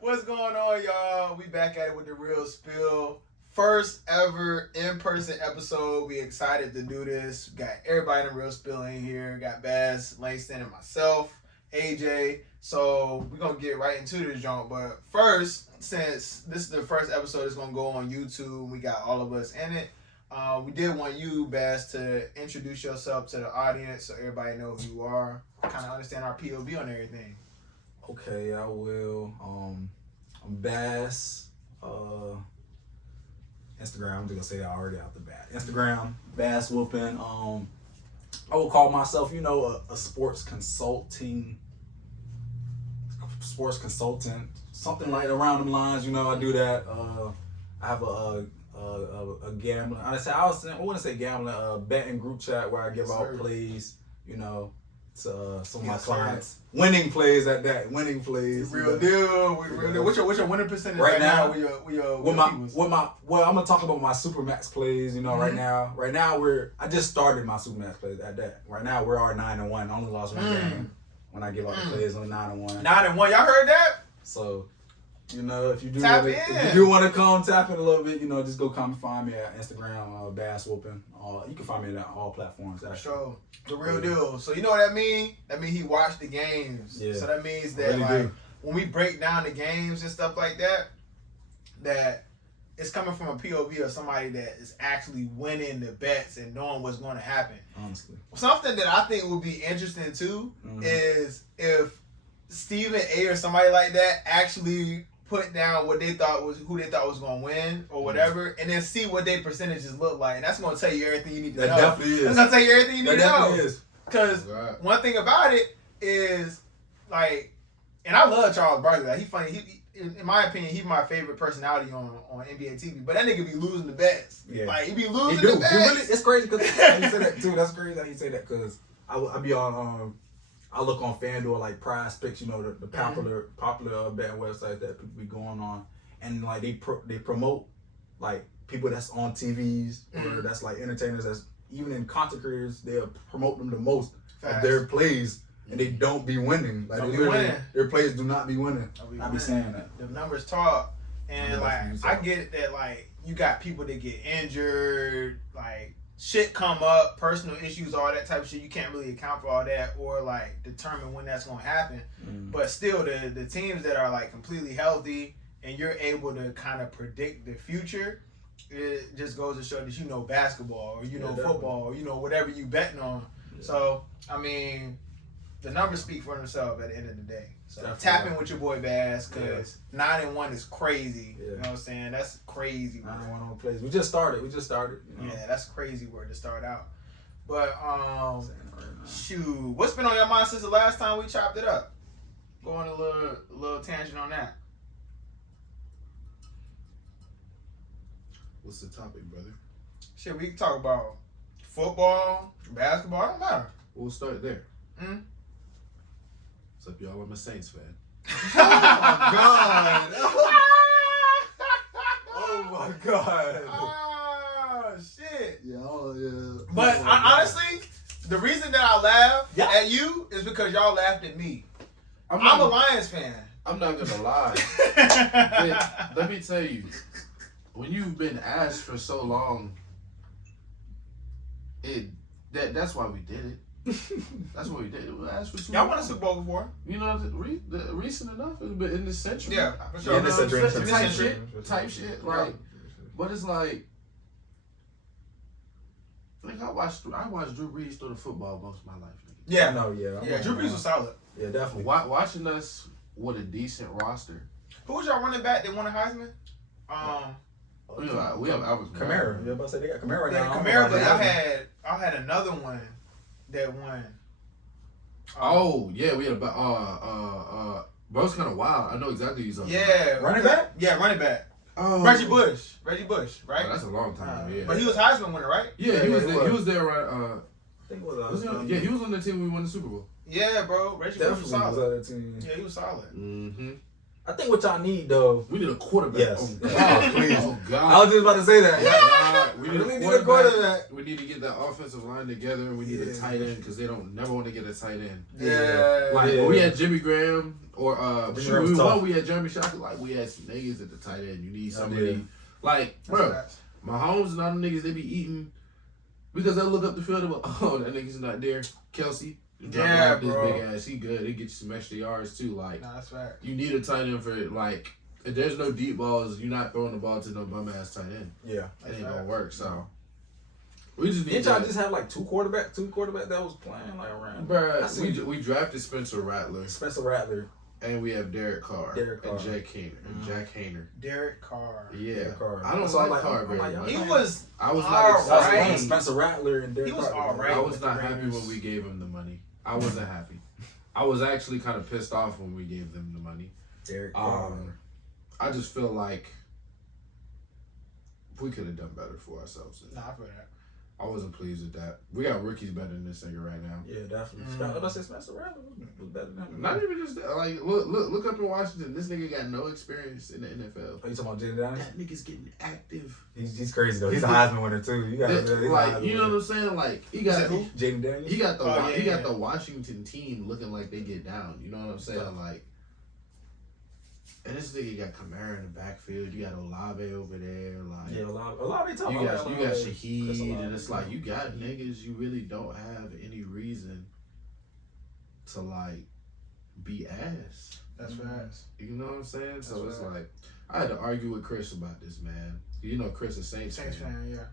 What's going on, y'all? We back at it with the real spill. First ever in-person episode. We excited to do this. Got everybody in the real spill in here. Got Bass, Langston, and myself, AJ. So we're gonna get right into this junk. But first, since this is the first episode, it's gonna go on YouTube. We got all of us in it. We did want you, Bass, to introduce yourself to the audience so everybody know who you are. Kind of understand our POV on everything. Okay, I will. I'm Bass. Instagram, I'm just gonna say that already out the bat. Instagram, Bass Whooping. I will call myself, a sports consultant, something like around them lines. I do that. I have a gambling. I wouldn't say gambling. A betting group chat where I give out plays. To some of my clients. Winning plays at that. Winning plays. Real deal. What's your winning percentage right now? I'm gonna talk about my Supermax plays. Right now. Right now I just started my Supermax plays at that. Right now we are 9-1. Only lost one game. When I give out the plays, only 9-1. 9-1. Y'all heard that? So. If you do want to come tap in a little bit, just go come find me at Instagram, Bass Whooping. You can find me on all platforms. For sure. The real deal. So you know what that means? That means he watched the games. Yeah. So that means that when we break down the games and stuff like that, that it's coming from a POV of somebody that is actually winning the bets and knowing what's going to happen. Honestly. Something that I think would be interesting too is if Stephen A or somebody like that actually put down what they thought was who they thought was going to win or whatever, and then see what their percentages look like, and that's going to tell you everything you need to know. That definitely is. That's going to tell you everything you need to know. Definitely is. Because one thing about it is and I love Charles Barkley. Like, he's funny. He in my opinion, he's my favorite personality on NBA TV. But that nigga be losing the bets. Yeah. Like, he be losing the bets. It's crazy because you say that too. That's crazy how you say that because I be on. I look on FanDuel, like Prize Picks, the popular betting websites that people be going on, and like they promote like people that's on TVs or that's like entertainers that's even in content creators, they'll promote them the most of their plays, and they don't be winning. Like their plays do not be winning. I be saying that. The numbers talk, and I get that you got people that get injured, shit come up, personal issues, all that type of shit. You can't really account for all that or determine when that's gonna happen. But still, the teams that are completely healthy and you're able to kind of predict the future, it just goes to show that you know basketball or you know football or whatever you betting on. Yeah. So I mean, the numbers speak for themselves at the end of the day. So tap in with your boy Bass because 9-1 is crazy. Yeah. You know what I'm saying? That's crazy. 9-1 on plays. We just started. Yeah, that's crazy word to start out. But shoot, what's been on your mind since the last time we chopped it up? Go on a little tangent on that. What's the topic, brother? Shit, we can talk about football, basketball. It don't matter. We'll start there. What's up, y'all? I'm a Saints fan. Oh, my God. Oh, my God. Oh, shit. Yeah. But honestly, the reason that I laughed at you is because y'all laughed at me. I'm a Lions fan. I'm not going to lie. Let me tell you, when you've been asked for so long, that's why we did it. That's what we did. We asked for y'all won a Super Bowl before. Recent enough. It's been in this century. Yeah, for sure. In this century. Type shit. But it's I watched Drew Brees throw the football most of my life. Yeah, Drew Brees was solid. Yeah, definitely. Watching us with a decent roster. Who was y'all running back that won a Heisman? We have Kamara. You're about to say they got Kamara now. Kamara, but I had another one that won. We had bro, it's kind of wild. I know exactly who you're talking about. Running back? Yeah, running back. Reggie Bush, right? Oh, that's a long time. Yeah. But he was Heisman winner, right? Yeah, he was there, right? I think it was. He was on the team when we won the Super Bowl. Yeah, bro. Reggie Bush was solid. Was on that team. Yeah, he was solid. Mm-hmm. I think what y'all need though. We need a quarterback. Yes. Oh God, Please. Oh God. I was just about to say that. God, we need Really a quarterback. We need to get that offensive line together, and we need a tight end because they don't never want to get a tight end. Yeah. Like when we had Jimmy Graham or we had Jeremy Shockey. Like we had some niggas at the tight end. You need somebody like bro. Mahomes and all them niggas, they be eating because they look up the field and go, oh, that nigga's not there. Kelsey. Yeah, bro. This big ass, he good. He get you some extra yards too. Like, nah, that's right. You need a tight end for like. If there's no deep balls, you're not throwing the ball to no bum ass tight end. Yeah, it ain't gonna work. So we just need. Didn't y'all just have like two quarterback that was playing like around? Bruh, we drafted Spencer Rattler, and we have Derek Carr. And Jack Hayner. Derek Carr. Yeah, Derek Carr. I don't like Carr very much. I was not excited. Spencer Rattler and Derek Carr. He was alright. I was not happy when we gave him the money. I wasn't happy. I was actually kind of pissed off when we gave them the money. Derek Carr. I just feel like we could have done better for ourselves. Nah, I feel that. I wasn't pleased with that. We got rookies better than this nigga right now. Yeah, definitely. I said Spencer Rattler was better than him. Not even just that. Like look up in Washington. This nigga got no experience in the NFL. Are you talking about Jaden Daniels? That nigga's getting active. He's crazy though. He's a Heisman winner too. You got like you know what I'm saying? Like he got Jaden Daniels. He got the Washington team looking like they get down. You know what I'm saying? Like. And this nigga got Kamara in the backfield. You got Olave over there. Like Olave talking you got Shaheed, and it's like you got niggas. You really don't have any reason to like be ass. That's fast. You know what I'm saying? So it's like I had to argue with Chris about this, man. You know, Chris is Saints fan. Yeah.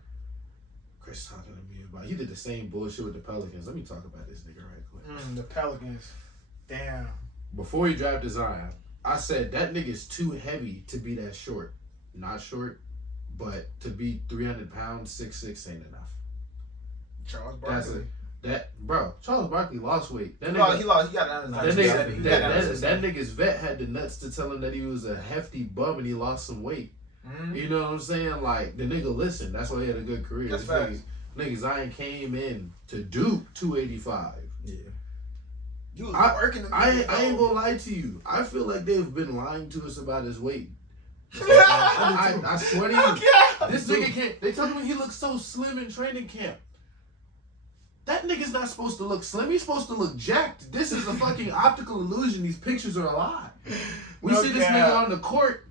Chris talking to me about he did the same bullshit with the Pelicans. Let me talk about this nigga right quick. The Pelicans. Damn. Before he drafted Zion. I said that nigga's too heavy to be that short. Not short, but to be 300 pounds, 6'6" ain't enough. Charles Barkley. Charles Barkley lost weight. That he got that nigga's vet had the nuts to tell him that he was a hefty bum and he lost some weight. Mm-hmm. You know what I'm saying? Like, the nigga listened. That's why he had a good career. That's nigga Zion came in to do 285. Yeah. I ain't gonna lie to you. I feel like they've been lying to us about his weight. I swear to you, this nigga can't. They told me he looks so slim in training camp. That nigga's not supposed to look slim. He's supposed to look jacked. This is a fucking optical illusion. These pictures are a lie. We see this nigga on the court.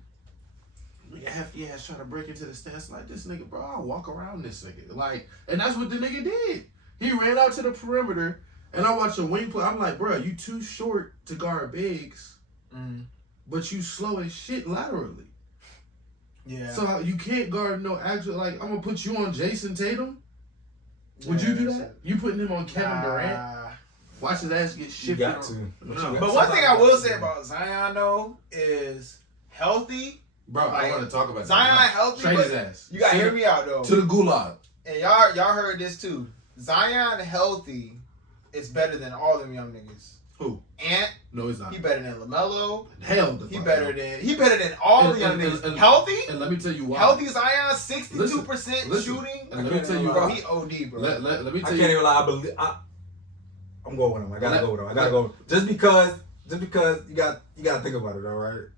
Nigga hefty ass trying to break into the stance like this nigga, bro. I'll walk around this nigga. Like, and that's what the nigga did. He ran out to the perimeter. And I watch a wing play. I'm like, bro, you too short to guard bigs, but you slow as shit laterally. Yeah. So you can't guard no actual. Like, I'm gonna put you on Jason Tatum. Would you do that? You putting him on Kevin Durant? Watch his ass get shifted. You got to. But one thing I will say about Zion though is healthy. Bro, I want to talk about Zion healthy. Trade his ass. You gotta hear me out though. To the gulag. And y'all heard this too. Zion healthy. It's better than all them young niggas. Who? Ant. No, he's not. He better than LaMelo. Hell, he better than all the young niggas. Healthy. And let me tell you why. Healthy Zion, 62% shooting. And let me tell you, bro, he OD, bro. Let me tell you. I can't even lie. I'm going with him. I gotta go with him. I gotta go. Just because you got to think about it, all right.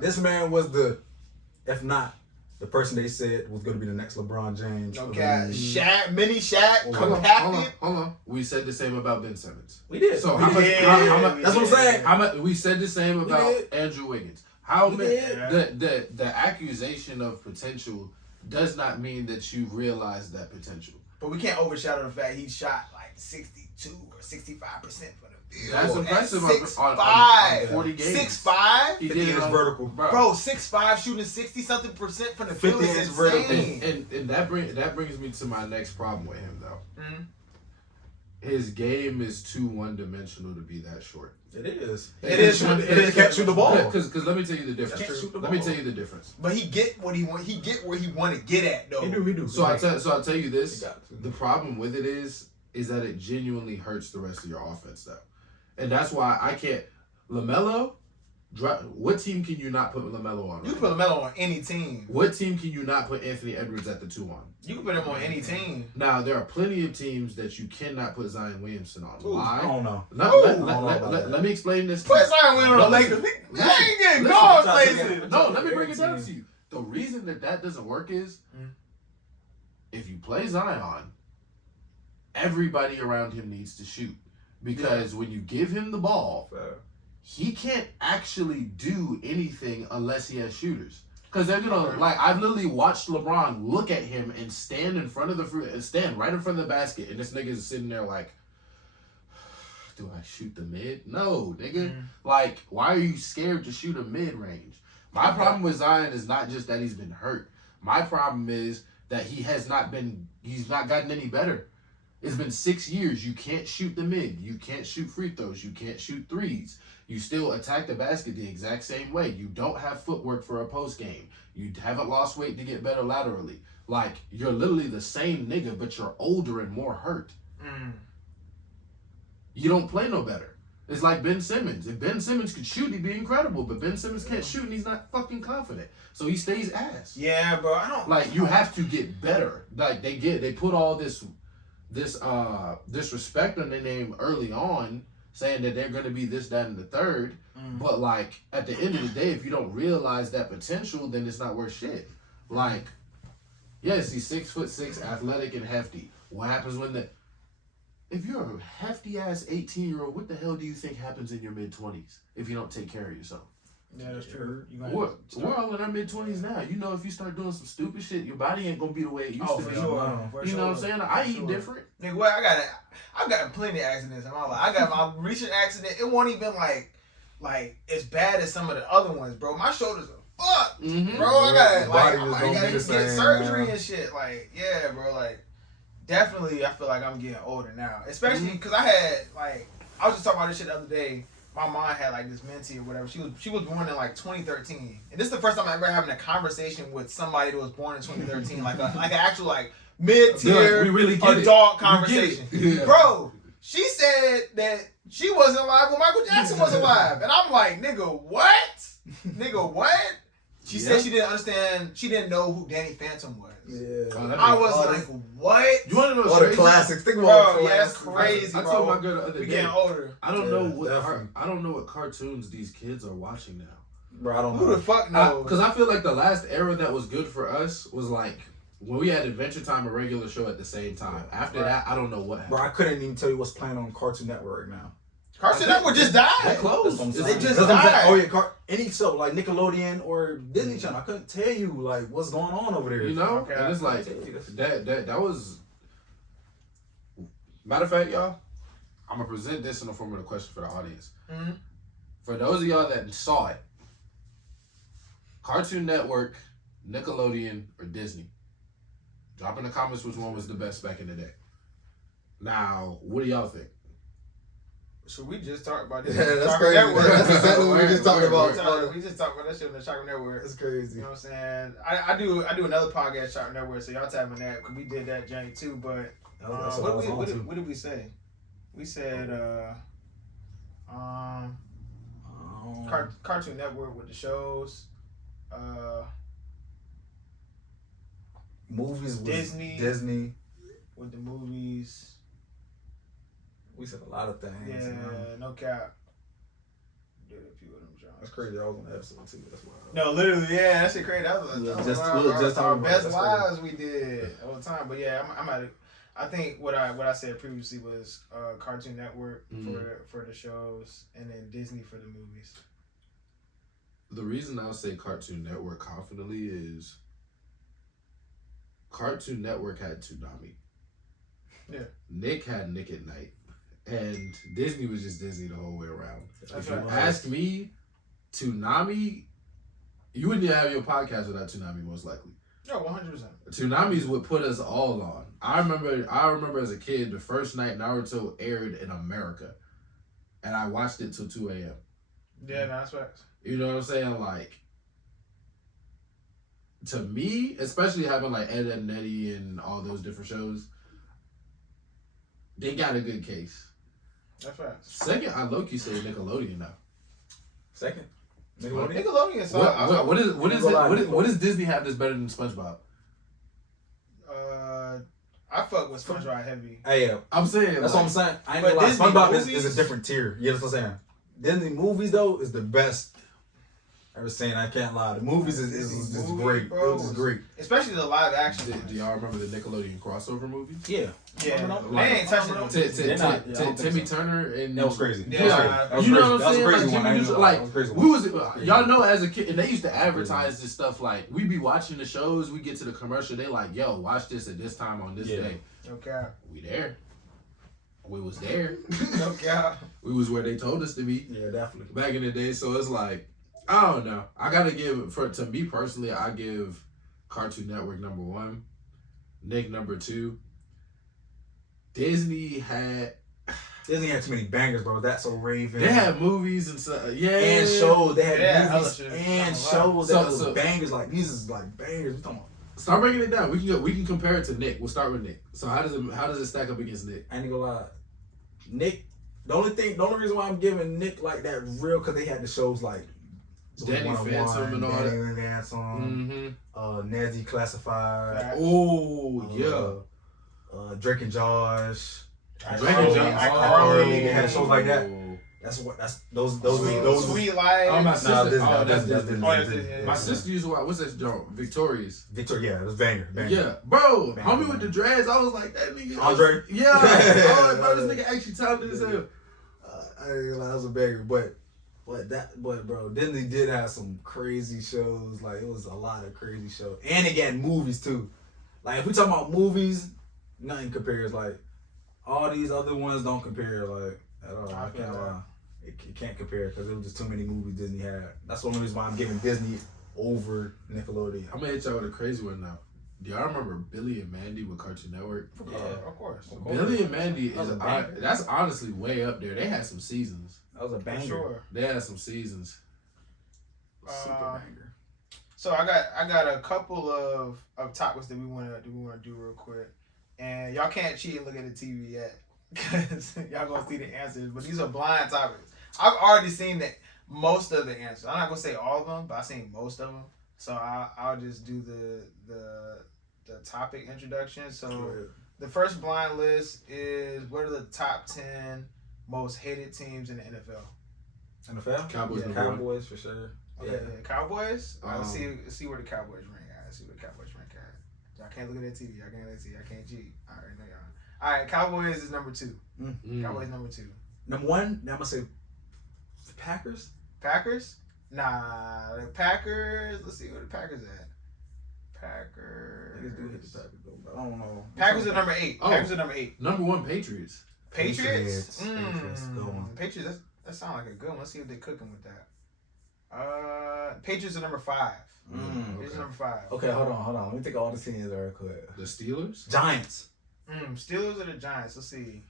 This man was if not. The person they said was going to be the next LeBron James. Okay, mini Shaq, compacted. Hold on. We said the same about Ben Simmons. We did. So how much? That's what I'm saying. We said the same about Andrew Wiggins. The accusation of potential does not mean that you realize that potential. But we can't overshadow the fact he shot like 62 or 65% for the field. That's impressive on 40 games. 6'5"? He did it vertical. Bro, 6'5", shooting 60-something% from the field is insane. And that brings me to my next problem with him, though. Mm-hmm. His game is too one-dimensional to be that short. It is. It is. He can't shoot the ball. Because let me tell you the difference. Let me tell you the difference. But he get what he want. He get where he want to get at, though. He do. So I'll tell you this. The problem with it is that it genuinely hurts the rest of your offense, though. And that's why I can't. LaMelo, What team can you not put LaMelo on? You can put LaMelo on any team. What team can you not put Anthony Edwards at the 2 on? You can put him on any team. Now, there are plenty of teams that you cannot put Zion Williamson on. Ooh, Why? I don't know. Let me explain this. Put Zion Williamson on the Lakers. I ain't getting gone places. No, let me break it down to you. The reason that doesn't work is if you play Zion, everybody around him needs to shoot. Because when you give him the ball, he can't actually do anything unless he has shooters. Because they're gonna I've literally watched LeBron look at him and stand in front of stand right in front of the basket, and this nigga is sitting there like, do I shoot the mid? No, nigga. Like, why are you scared to shoot a mid range? My problem with Zion is not just that he's been hurt. My problem is that he's not gotten any better. It's been 6 years. You can't shoot the mid. You can't shoot free throws. You can't shoot threes. You still attack the basket the exact same way. You don't have footwork for a post game. You haven't lost weight to get better laterally. Like, you're literally the same nigga, but you're older and more hurt. You don't play no better. It's like Ben Simmons. If Ben Simmons could shoot, he'd be incredible. But Ben Simmons can't shoot, and he's not fucking confident. So he stays ass. Yeah, bro. I don't like. You have to get better. Like they put all this respect on their name early on, saying that they're going to be this, that, and the third. But like at the end of the day, if you don't realize that potential, then it's not worth shit. Like, yes, he's 6'6", athletic and hefty. What happens if you're a hefty ass 18-year-old, what the hell do you think happens in your mid-20s if you don't take care of yourself? Yeah, that's true. We're all in our mid-20s now. You know, if you start doing some stupid shit, your body ain't gonna be the way it used to be. You know what I'm saying? I eat different. Nigga, well, I got plenty of accidents in my life. I got my recent accident. It wasn't even like as bad as some of the other ones, bro. My shoulders are fucked, bro. I gotta get surgery and shit. Like, yeah, bro. Like, definitely, I feel like I'm getting older now, especially because I was just talking about this shit the other day. My mom had like this mentee or whatever. She was born in like 2013, and this is the first time I'm ever having a conversation with somebody that was born in 2013, like an actual like mid-tier adult conversation. Yeah. Bro, she said that she wasn't alive when Michael Jackson was alive, and I'm like, nigga, what? Nigga, what? She said she didn't understand. She didn't know who Danny Phantom was. Yeah, I was like, what? You want to know all the classics? Think about bro, yeah, that's crazy. I told my girl the other day. We getting older. I don't know what cartoons these kids are watching now. Bro, I don't know. Who the fuck knows? Because I feel like the last era that was good for us was like when we had Adventure Time and regular show at the same time. After that, I don't know what happened. Bro, I couldn't even tell you what's playing on Cartoon Network right now. Cartoon Network just died. They closed. They just died. Oh yeah, any show like Nickelodeon or Disney Channel. I couldn't tell you like what's going on over there. You know, okay. And it's like that was. Matter of fact, y'all, I'm gonna present this in the form of a question for the audience. For those of y'all that saw it, Cartoon Network, Nickelodeon, or Disney, drop in the comments which one was the best back in the day. Now, what do y'all think? So we just talked about this. Yeah, that's crazy. That's exactly what we just talked about. We just talked about that shit on the Chocolate Network. That's crazy. You know what I'm saying? I do another podcast, Chocolate Network, so y'all tapping that because we did that journey too. But what did we say? We said Cartoon Network with the shows. Movies with Disney with the movies. We said a lot of things. Yeah, no cap. Did a few of them jobs. That's crazy. I was on the episode too. That's wild. No, literally, yeah, that shit crazy. That was just our best lives we did all the time. But yeah, I'm at it. I think what I said previously was Cartoon Network for the shows, and then Disney for the movies. The reason I'll say Cartoon Network confidently is Cartoon Network had Toonami. Yeah. Nick had Nick at Night. And Disney was just Disney the whole way around. If you ask me, Toonami, you wouldn't have your podcast without Toonami most likely. No, 100%. Toonami's what put us all on. I remember as a kid, the first night Naruto aired in America. And I watched it till 2 a.m. Yeah, that's facts. You know what I'm saying? Like, to me, especially having like Ed, Edd n Eddy and all those different shows, they got a good case. That's right. Second, I low-key say Nickelodeon now. Second? Nickelodeon. So what does Disney have that's better than SpongeBob? I fuck with SpongeBob heavy. Hey, yeah. I'm saying that's what I'm saying. I ain't gonna lie. SpongeBob is a different tier. You know what I'm saying? Disney movies though is the best I've ever seen. I can't lie. The movies is just great. Bro. It was just great. Especially the live action. Do y'all remember the Nickelodeon crossover movie? Yeah. They ain't touching them. Timmy Turner and that was crazy. Yeah. You know what I'm saying? Like we was y'all know as a kid, and they used to advertise this stuff. Like we be watching the shows, we get to the commercial, they like, yo, watch this at this time on this day. Okay. We there. We was there. Okay. We was where they told us to be. Yeah, definitely. Back in the day, so it's like, I don't know. I gotta give to me personally, I give Cartoon Network number 1, Nick number 2. Disney had too many bangers, bro. That's So Raven. They had movies and stuff, and shows. They had movies and shows that was so bangers. Like these is like bangers. We talking about. Start breaking it down. We can compare it to Nick. We'll start with Nick. So how does it stack up against Nick? I ain't gonna lie, Nick. The only reason why I'm giving Nick like that real because they had the shows like Danny Phantom and all that. Danny Phantom, Nezzy Classified. Oh yeah. Drake and Josh. Drake and Josh. They had shows like that. Those Sweet Life. Oh, my sister. That's my sister used to watch. What's that joint? Victorious. Yeah, it was banger. Yeah, bro. Homie with the dreads. I was like, that nigga. Andre. Yeah. I was like, bro, this nigga actually talented as hell. I ain't gonna lie, that was a banger, but bro, Disney did have some crazy shows. Like it was a lot of crazy shows, and they got movies too. Like if we talking about movies, nothing compares. Like all these other ones don't compare. Like at all. I can't lie. It can't compare because there was just too many movies Disney had. That's the only reason why I'm giving Disney over Nickelodeon. I'm gonna hit y'all with a crazy one now. Do y'all remember Billy and Mandy with Cartoon Network? Yeah, of course. Billy and Mandy that's honestly way up there. They had some seasons. That was a banger. Sure. They had some seasons. Super banger. So I got a couple of topics that we wanna do real quick, and y'all can't cheat and look at the TV yet because y'all gonna see the answers. But these are blind topics. I've already seen most of the answers. I'm not gonna say all of them, but I've seen most of them. So I'll just do the topic introduction. So the first blind list is what are the top 10 most hated teams in the NFL? NFL? Cowboys for sure. Okay, yeah. Cowboys? Let's see where the Cowboys rank at. Y'all can't look at that TV. I can't cheat. All right, Cowboys is number 2. Cowboys number 2. Number 1, now I'm gonna say the Packers. Packers? Nah, the Packers. Let's see where the Packers at. Packers. Niggas do hit the Packers though, but I don't know. Packers are number 8. Packers are number 8. Number 1, Patriots. Patriots. Go on. Patriots. That sounds like a good one. Let's see if they're cooking with that. Patriots are number 5. Patriots are number 5. Okay, hold on. Let me think of all the teams that are quick. The Steelers. Giants. Steelers or the Giants? Let's see.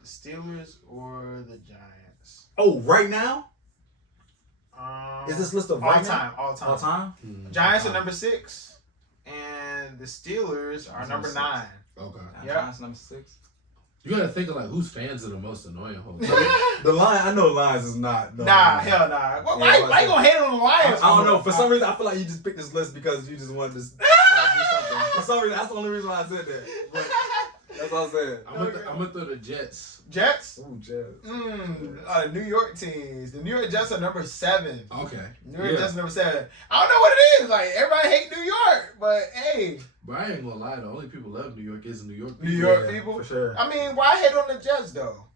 The Steelers or the Giants? Oh, right now? Is this list of all time? All time. Giants are number 6, and the Steelers are number 9. Okay. Giants number 6. You gotta think of like whose fans are the most annoying. The Lions. I know Lions is not. No, hell nah. Why you gonna hate on the Lions? I don't know. For some reason, I feel like you just picked this list because you just wanted to do something. For some reason, that's the only reason why I said that. But that's what I'm saying. I'm gonna throw the Jets. Jets? Ooh, Jets. New York teams. The New York Jets are number 7. Okay. New York Jets are number 7. I don't know what it is. Like, everybody hate New York, but hey. But I ain't gonna lie, the only people love New York is New York people. New York people? For sure. I mean, why hate on the Jets, though?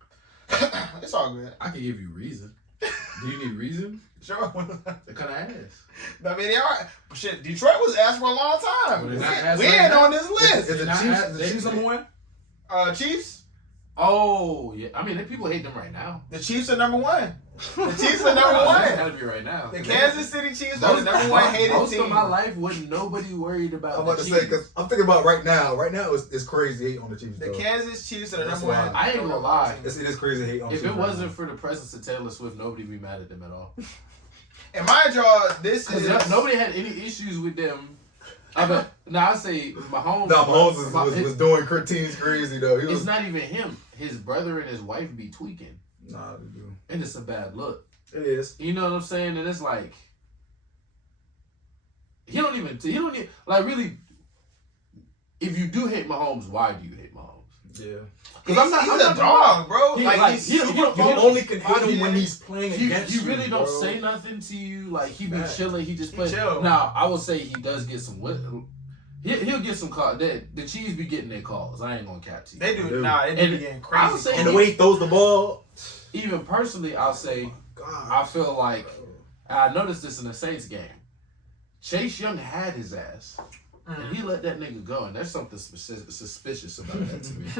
It's all good. I can give you reason. Do you need reason? Sure. They're kind of ass. I mean, they are. Shit, Detroit was asked for a long time. Well, we ain't on this list. Is the Chiefs number 1? Chiefs? Oh, yeah. I mean, people hate them right now. The Chiefs are number 1. The Chiefs are number 1. It's gotta be right now. The Kansas City Chiefs are the number 1 hated team. Most of my life wasn't nobody worried about I'm about to say, because I'm thinking about right now. Right now, it's crazy hate on the Chiefs. The Kansas Chiefs are the number 1. I ain't gonna lie. It is crazy hate on the If Chiefs. it wasn't for the presence of Taylor Swift, nobody'd be mad at them at all. And mind y'all, this is... Nobody had any issues with them. I say Mahomes. No, Mahomes was doing teams crazy, though. It's not even him. His brother and his wife be tweaking. Nah, they do. And it's a bad look. It is. You know what I'm saying? And it's like, don't even like really. If you do hate Mahomes, why do you hate Mahomes? Yeah. Because he's a dog, bro. He, You only can hate him when he's playing against you. He really don't bro. say nothing to you. Like, he be chilling. He just plays. Chill. Now, I will say he does get some. He'll get some calls. The Chiefs be getting their calls. I ain't gonna cap to you. They do. Nah, they be getting crazy. I would say And the way he throws the ball. Even personally, I'll say, I feel like, I noticed this in the Saints game. Chase Young had his ass. And he let that nigga go. And there's something suspicious about that to me.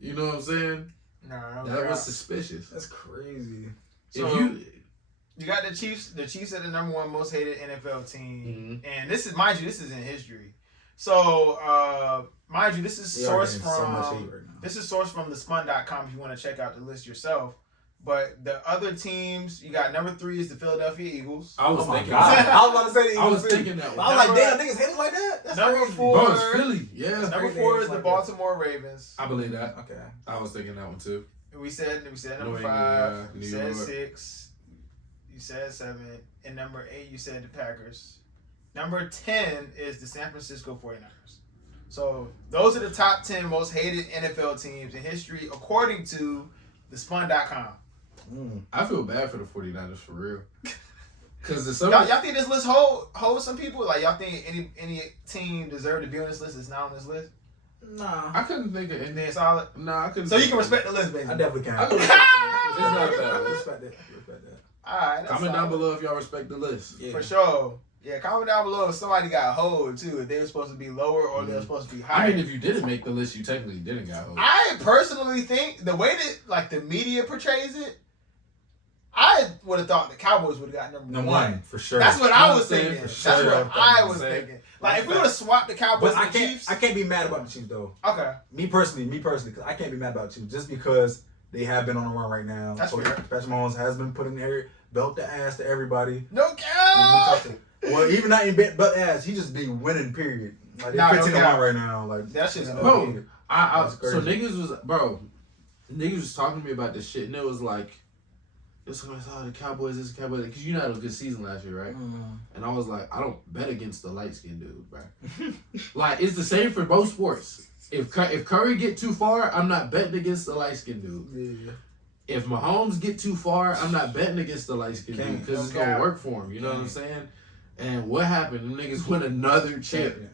You know what I'm saying? No, that was suspicious. That's crazy. So you got the Chiefs. The Chiefs are the number 1 most hated NFL team, and this is, mind you, this is in history. So, mind you, this is sourced from the spun.com if you want to check out the list yourself. But the other teams, you got number 3 is the Philadelphia Eagles. I was thinking. I was about to say the Eagles. I was thinking that one. I was like, damn, niggas hate it like that? That's number crazy. 4. Bro, it's Philly. Yeah. Number 4 is the Baltimore Ravens. I believe that. Okay. I was thinking that one too. We said number 5. You said 6. You said 7. And number 8, you said the Packers. Number 10 is the San Francisco 49ers. So those are the top 10 most hated NFL teams in history, according to the spun.com. I feel bad for the 49ers for real. Cause y'all think this list hold some people? Like, y'all think any team deserve to be on this list that's not on this list? Nah. I couldn't think of anything solid. Nah, I couldn't. So you can respect the list, baby. I definitely can. It's not bad. I respect that. Alright. Comment down below if y'all respect the list. Yeah. For sure. Yeah, comment down below if somebody got hold too. If they were supposed to be lower or they were supposed to be higher. I mean, if you didn't make the list, you technically didn't got hold. I personally think the way that like the media portrays it, I would have thought the Cowboys would have got number 1 for sure. That's what I was thinking. Sure. That's what I was thinking. Like, if we would have swapped the Cowboys and the Chiefs, I can't be mad about the Chiefs though. Okay. Me personally, because I can't be mad about the Chiefs just because they have been on a run right now. That's fair. Patrick Mahomes has been putting the belt the ass to everybody. No cap. Well, even not in belt ass, he just be winning. Period. Like they're 15-1 right now. Like that shit's bro. So niggas was talking to me about this shit, and it was like, it's like, oh, the Cowboys, this Cowboys, because you had a good season last year, right? And I was like, I don't bet against the light skinned dude, bro. Like, it's the same for both sports. If Curry get too far, I'm not betting against the light skinned dude. Yeah. If Mahomes get too far, I'm not betting against the light skinned dude because it's gonna work for him. You know what I'm saying? And what happened? Them niggas win another chip.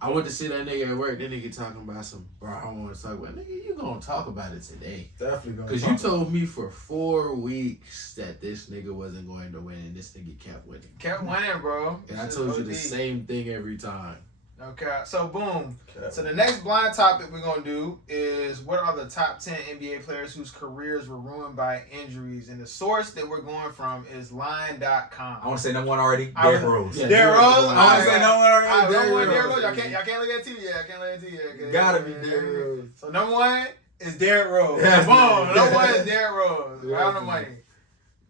I went to see that nigga at work. That nigga talking about some, bro, I don't want to talk about it. Nigga, you gonna talk about it today. Definitely gonna. Because you told me for 4 weeks that this nigga wasn't going to win, and this nigga kept winning. Kept winning, bro. And I told you the same thing every time. Okay, so boom. So the next blind topic we're going to do is what are the top 10 NBA players whose careers were ruined by injuries? And the source that we're going from is line.com. I want to say number 1 already. Derrick Rose. Yeah, Derrick Rose? I want to say number 1 already. Derrick Rose. Y'all can't look at TV yet. I can't look at TV yet. Gotta be Derrick Rose. So number 1 is Derrick Rose. Yes, boom. Number 1 is Derrick Rose. Round of money.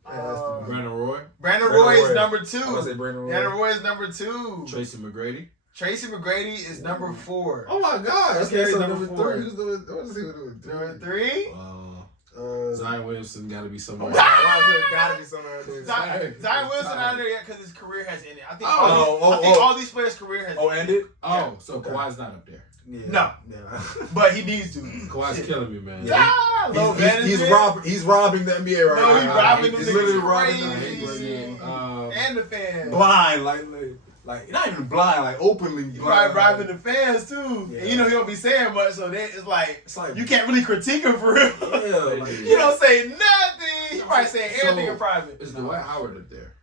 Brandon Roy. Brandon Roy is number 2. I want to say Brandon Roy. Brandon Roy is number 2. Tracy McGrady. Tracy McGrady is number 4. Oh my God! Okay, so number 4. 3. Let's see what number 3. Zion Williamson got to be somewhere. Gotta be somewhere. Zion Wilson not there yet because his career has ended. I think all these players' career has ended. So Kawhi's not up there. Yeah. No, but he needs to. Kawhi's killing me, man. He's robbing the NBA right now. No, he's robbing them. He's literally robbing them. And the fans. Blind, like not even blind, like openly blind. Robbing the fans too. Yeah. And you know he don't be saying much, so it's like you can't really critique him for real. Yeah, you don't say nothing. You might say everything in private. Is Dwight Howard up there?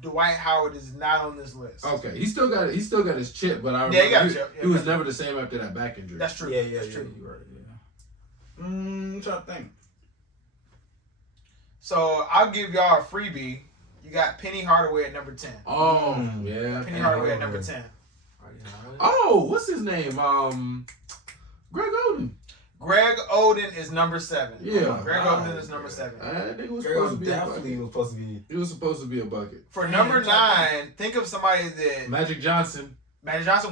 Dwight Howard is not on this list. Okay, he still got his chip, but I remember he got a chip. He was never the same after that back injury. That's true. Yeah, That's true. You're right. Yeah. I'm trying to think. So I'll give y'all a freebie. You got Penny Hardaway at number 10. Oh, yeah. Penny Hardaway at number 10. Oh, what's his name? Greg Oden. Greg Oden is number 7. Yeah. Greg Oden is number 7. I think it was supposed to be He was supposed to be a bucket. For number 9, think of somebody that Magic Johnson. Magic Johnson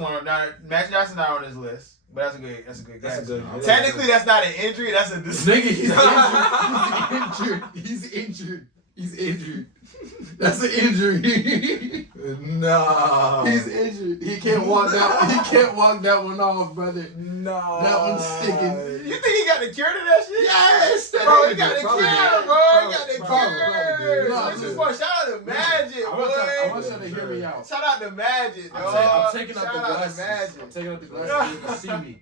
Magic Johnson not on this list. But that's a good guess. Technically, that's not an injury. That's a nigga. He's injured. That's an injury. No. He's injured. He can't walk that. He can't walk that one off, brother. No. That one's sticking. You think he got the cure to that shit? Yes, Bro, he got the cure, bro. He got the cure. No, This is for shout out to Magic, I boy. want y'all to hear me out. Shout out to Magic, dog. I'm taking out Shout the out to glasses. Magic. I'm taking out the glasses so you can see me.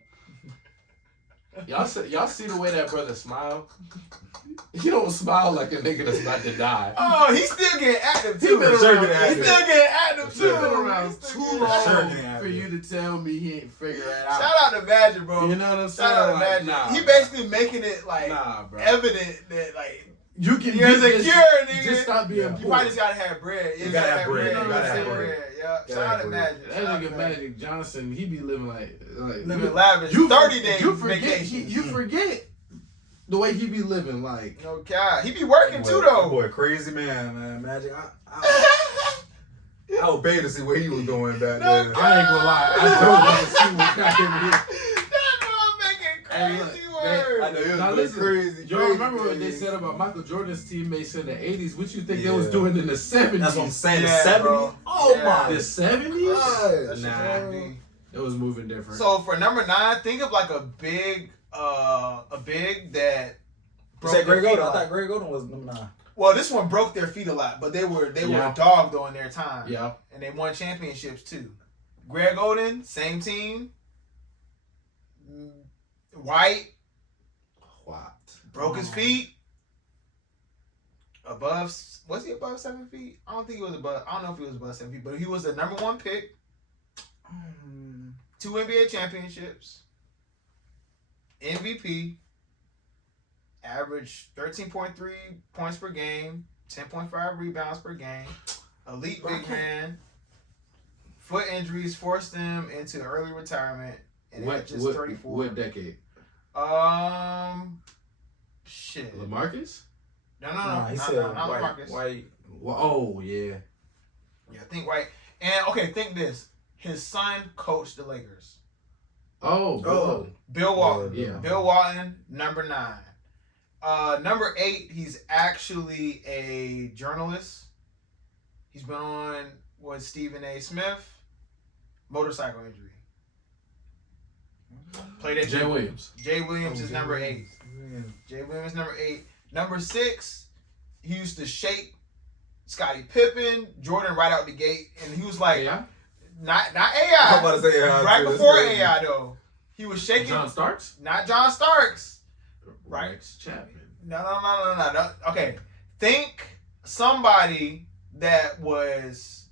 Y'all see the way that brother smile? He don't smile like a nigga that's about to die. Oh, he's still getting active He too. been He's around- still getting active He's too. been around He's too still long getting getting for active. you to tell me he ain't figured it out. Shout out to Magic, bro. You know what I'm saying? Shout out to Like, Magic. nah, He bro. basically making it like Nah, bro. evident that like You can you're be insecure, nigga. Just stop being Yeah. You poor. probably just gotta have bread. You gotta have bread. You You know gotta what I'm have saying? bread. Yeah. Gotta Shout out have to bread. Magic. That Shout out to nigga Magic Johnson, he be living like living lavish. you 30 days You forget vacation. you forget the way he be living. Like No cap. He be working too That though. boy, crazy man. Magic. I would pay to see where he was going back No then. cap. I ain't gonna lie, I don't want to see what got him here. That boy making Hey, look, crazy I words. know he was Now going listen, crazy. y'all remember what they said about Michael Jordan's teammates in the 80s? What you think they was Yeah. doing in the 70s? That's what I'm saying. Yeah, the 70s? bro. Oh Yeah. my The 70s? God. That shit Nah. crazy. It was moving different. So for number 9, think of like a big that You said their Greg feet Oden. a I lot. thought Greg Oden was number 9. Well, this one broke their feet a lot, but they were Yeah. dogged on their time. yeah. And they won championships too. Greg Oden, same team. White, What? broke his feet. Was he above 7 feet? I don't know if he was above 7 feet, but he was the number 1 pick. 2 NBA championships. MVP. Averaged 13.3 points per game, 10.5 rebounds per game. Elite big man. Foot injuries forced him into early retirement, and at just 34. What decade? Shit. LaMarcus? No, He not said Marcus. White. Well, oh, yeah. Yeah, think White. And okay, think this. His son coached the Lakers. Oh. Bill Walton. Yeah. Bill Walton, number 9. Number 8, he's actually a journalist. He's been on with Stephen A. Smith. Motorcycle injury. Played at Jay Williams. Jay Williams is number 8. Yeah. Jay Williams number 8. Number 6, he used to shake Scottie Pippen, Jordan right out the gate, and he was like, Yeah. not I'm about AI. to say AI. Right too. before That's crazy. AI though, he was shaking. John Starks? Not John Starks. Right. Rex Chapman. No. Okay, think somebody that was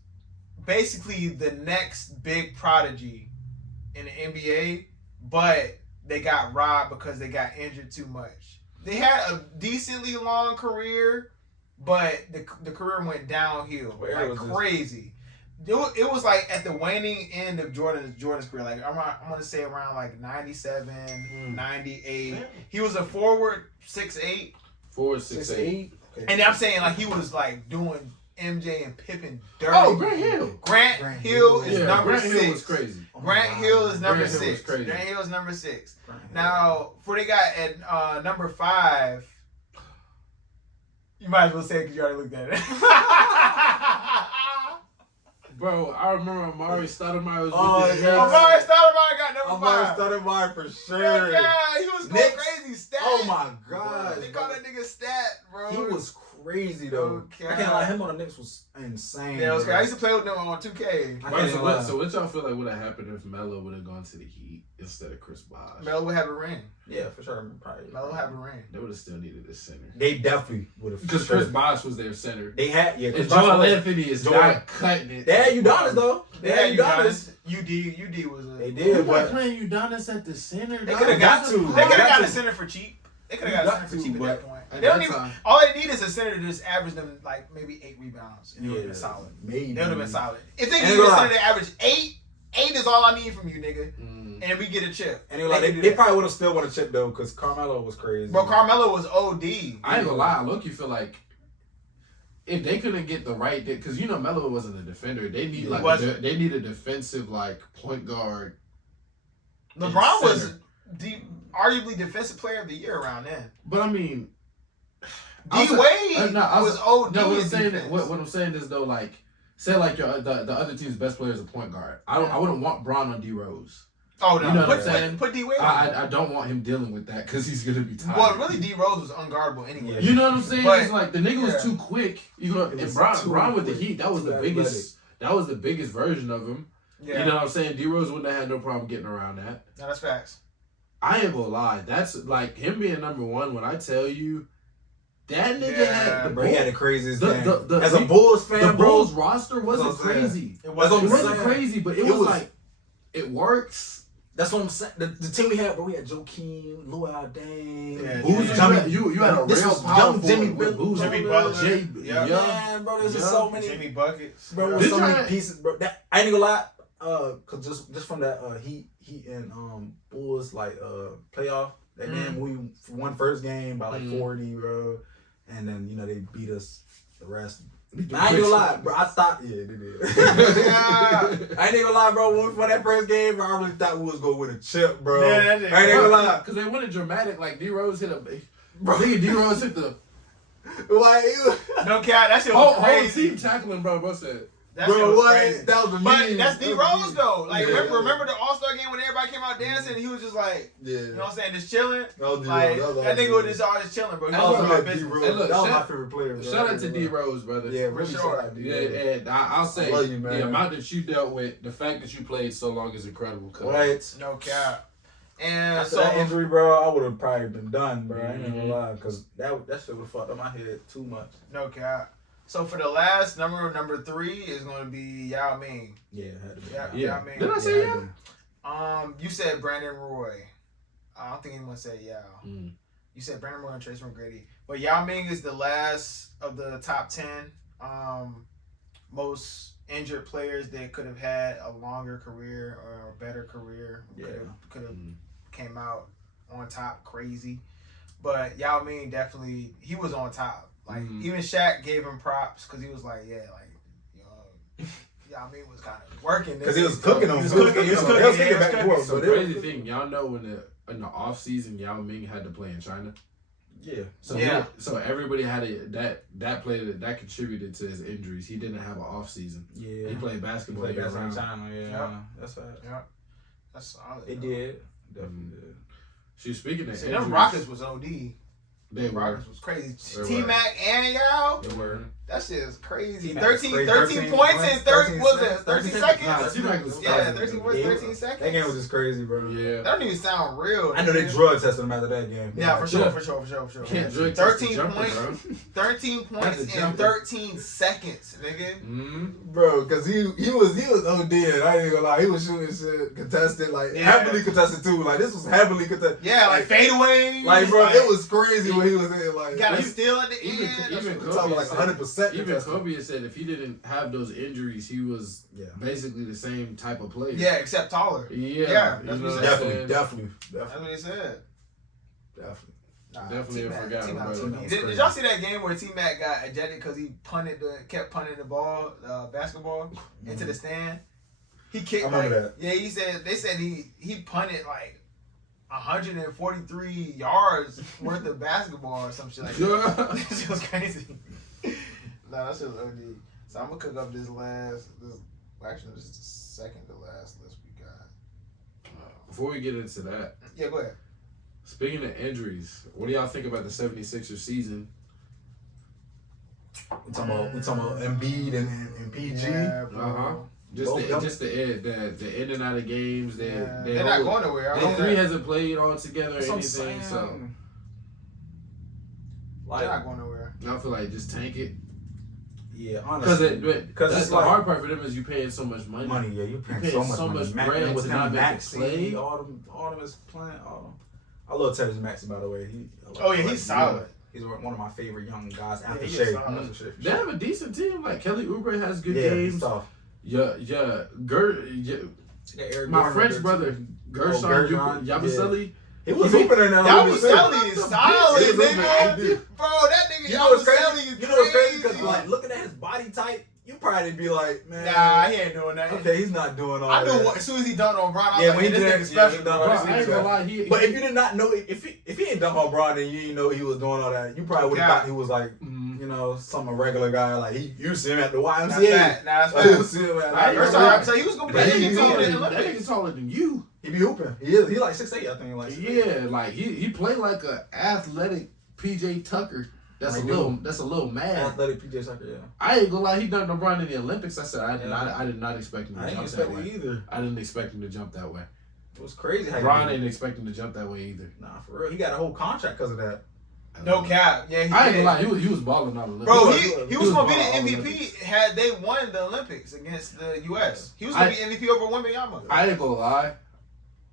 basically the next big prodigy in the NBA, but they got robbed because they got injured too much. They had a decently long career, but the career went downhill Where like was this? crazy. It was like at the waning end of Jordan's career. Like I'm gonna say around like 97, 98. He was a forward, 6'8". 4'6'8". Okay. And I'm saying like he was like doing MJ and Pippen dirty. Oh, Grant Hill. Grant Hill is number Grant 6. Hill was crazy. Grant Hill is number Grant Hill was 6. crazy. Grant Hill is number 6. Now, for they got at number 5, you might as well say it because you already looked at it. Bro, I remember Amari Stoudemire was Oh, with the yeah. Knicks. Amari Stoudemire got number 5. started mine for Oh, sure. God, he was going Knicks? crazy. Stat. Oh my god. They call that nigga Stat, bro. He was crazy though. Okay. I can't lie, him on the Knicks was insane. Yeah, it was bro. crazy. I used to play with them on 2K. I Bro, can't so, lie. what y'all feel like would have happened if Melo would have gone to the Heat instead of Chris Bosh? Melo would have a ring. Yeah, for sure. Probably. Melo would have a ring. They would have still needed a center. They definitely would have. Because Chris Bosh was their center. They had And Joel Anthony is not cutting it. They had Udonis though. They had Udonis. UD was a... They Who did, was but playing Udonis at the center? They dog? could have got got to. to. They could have Got got a to. center for cheap. They could have got a center for cheap at that point. At They don't that even. time. All they need is a center to just average them like maybe 8 rebounds, and it would have been solid. Maybe They would have been solid. If they And give you a they center were to average 8 is all I need from you, nigga, Mm. and we get a chip. And they probably would have still won a chip though, because Carmelo was crazy. Bro, Carmelo was OD. I ain't gonna lie, I low-key feel like if they couldn't get the right, because you know Melo wasn't a defender. They need they need a defensive like point guard. LeBron was center. arguably defensive player of the year around then. But I mean, D Wade was OD. No, what I'm in saying, defense. what I'm saying is though, like say like the other team's best player is a point guard. I wouldn't want Bron on D Rose. Oh no, you know what I'm saying? Put D Wade. I don't want him dealing with that because he's gonna be tired. Well, really, D Rose was unguardable anyway. You know what I'm saying? But, it's like the nigga was too quick. You know, and Bron with the Heat, that was the biggest. That was the biggest version of him. Yeah. You know what I'm saying? D Rose wouldn't have had no problem getting around that. No, that's facts. I ain't gonna lie. That's like him being number one. When I tell you, that nigga had he had the craziest game. As a Bulls fan, the Bulls roster wasn't crazy. It wasn't crazy, but it was like it works. That's what I'm saying. The team we had, bro, we had Joakim, Luol Deng. You had a real powerful Jimmy Butler. Yeah, bro, there's just so many. Jimmy Buckets. Bro, there's so many pieces, bro. That, I ain't gonna lie, cause just from that Heat and Bulls like playoff that game, we won first game by like 40, bro, and then they beat us the rest. I ain't gonna lie, bro. I thought, they did. I ain't gonna lie, bro. When we won that first game, bro, I really thought we was gonna win a chip, bro. Yeah, I ain't gonna lie, because they won it dramatic. Like D Rose hit bro. D Rose hit the. No cap, that shit was crazy. Team tackling, bro. Bro said. That shit was crazy. That was the But that's D Rose though. Like remember the All-Star game when everybody came out dancing and he was just like, you know what I'm saying, just chilling. Like that nigga was just always chilling, bro. That was my favorite player. Bro. Shout out to D Rose, brother. Yeah, for sure. Yeah, and I'll say you, the amount that you dealt with, the fact that you played so long is incredible. Right? No cap. And after that injury, bro, I would have probably been done, bro. I ain't gonna lie, because that shit would have fucked up my head too much. No cap. So for the last number 3 is going to be Yao Ming. Yeah, it had to be. Yao Ming. Did I say Yao? You said Brandon Roy. I don't think anyone said Yao. Mm. You said Brandon Roy and Trace McGrady. But Yao Ming is the last of the top 10 most injured players that could have had a longer career or a better career. Could have came out on top crazy. But Yao Ming definitely, he was on top. Like, even Shaq gave him props because he was like, Yao Ming was kind of working. Because he was cooking them. He was cooking back and forth. So the crazy thing, y'all know in the off season, Yao Ming had to play in China. Yeah. So everybody had that player that contributed to his injuries. He didn't have an off season. Yeah. He played basketball. In China. Yeah. That's right. Yeah. That's solid. It did. Definitely did. She was speaking of injuries. Them Rockets was OD. Rockets was crazy. T-Mac and Yao. They were. That shit is crazy. T-Mac 13 points in 13 what was it? 13 seconds? Nah, T-Mac was 13 points, 13 seconds. That game was just crazy, bro. Yeah. That don't even sound real. I know they drug tested him after that game. Yeah, for sure. Can't drug 13 points. 13 points in 13 seconds, nigga. Bro, because he was OD. I ain't gonna lie. He was shooting shit contested, like heavily contested too. Like this was heavily contested. Yeah, like fadeaway. Like bro, it was crazy when he was in. Like got a steal at the end. Even talking like 100%. Even Kobe said if he didn't have those injuries, he was basically the same type of player. Yeah, except taller. Yeah, that's what definitely. That's what he said. Definitely. Definitely forgot. Did y'all see that game where T-Mac got ejected because he kept punting the ball, basketball, into the stand? He kicked. I remember that. Yeah, they said he punted like 143 yards worth of basketball or some shit like that. That shit was crazy. Nah, that shit was OD. So I'm gonna cook up this actually this is the second to last list we got. Before we get into that, yeah, go ahead. Speaking of injuries, what do y'all think about the 76ers season? We talking about Embiid and PG. Yeah, Just the in and out of games. They're not going nowhere. The three hasn't played all together or anything. So they're not going nowhere. I feel like just tank it. Yeah, honestly. Because that's the hard part for them is you paying so much money. Yeah, you're paying so much bread with to not Maxey, all them is playing. I love Tevin Maxey, by the way. He's solid. He's one of my favorite young guys after Shea. They have a decent team. Like Kelly Oubre has good games. My French brother Gershon Yabusele. He was hooping in there. Yabusele is solid, nigga. Bro, that nigga Yabusele is crazy. You know what's crazy? Because like looking at his body type, you probably be like, man. Nah, he ain't doing that. Okay, he's not doing all I that. knew as soon as he dunked on Bron, I was Yeah, like, when he this did nigga special. Bro, I ain't gonna lie. But if you did not know, if he ain't dunk on Bron, then you didn't know he was doing all that. You probably would have thought he was like, some regular guy. Like you see him at the YMCA. That's You fact. see him at First time I say he was gonna be That the MVP nigga in the taller, that Olympics. nigga taller than you. He be hooping. He like 6'8", I think. Like 6'8". Yeah, like he played like a athletic PJ Tucker. That's a little mad. Athletic PJ Tucker, yeah. I ain't gonna lie, he done LeBron in the Olympics. I said I did not expect him to I ain't jump that expect way. it either. I didn't expect him to jump that way. It was crazy. LeBron ain't expecting to jump that way either. Nah, for real. He got a whole contract because of that. No cap. Yeah, I ain't gonna lie, he was balling out of Bro, Olympics. he was gonna be the MVP had they won the Olympics against the US. He was gonna be MVP over Wembanyama. I ain't gonna lie.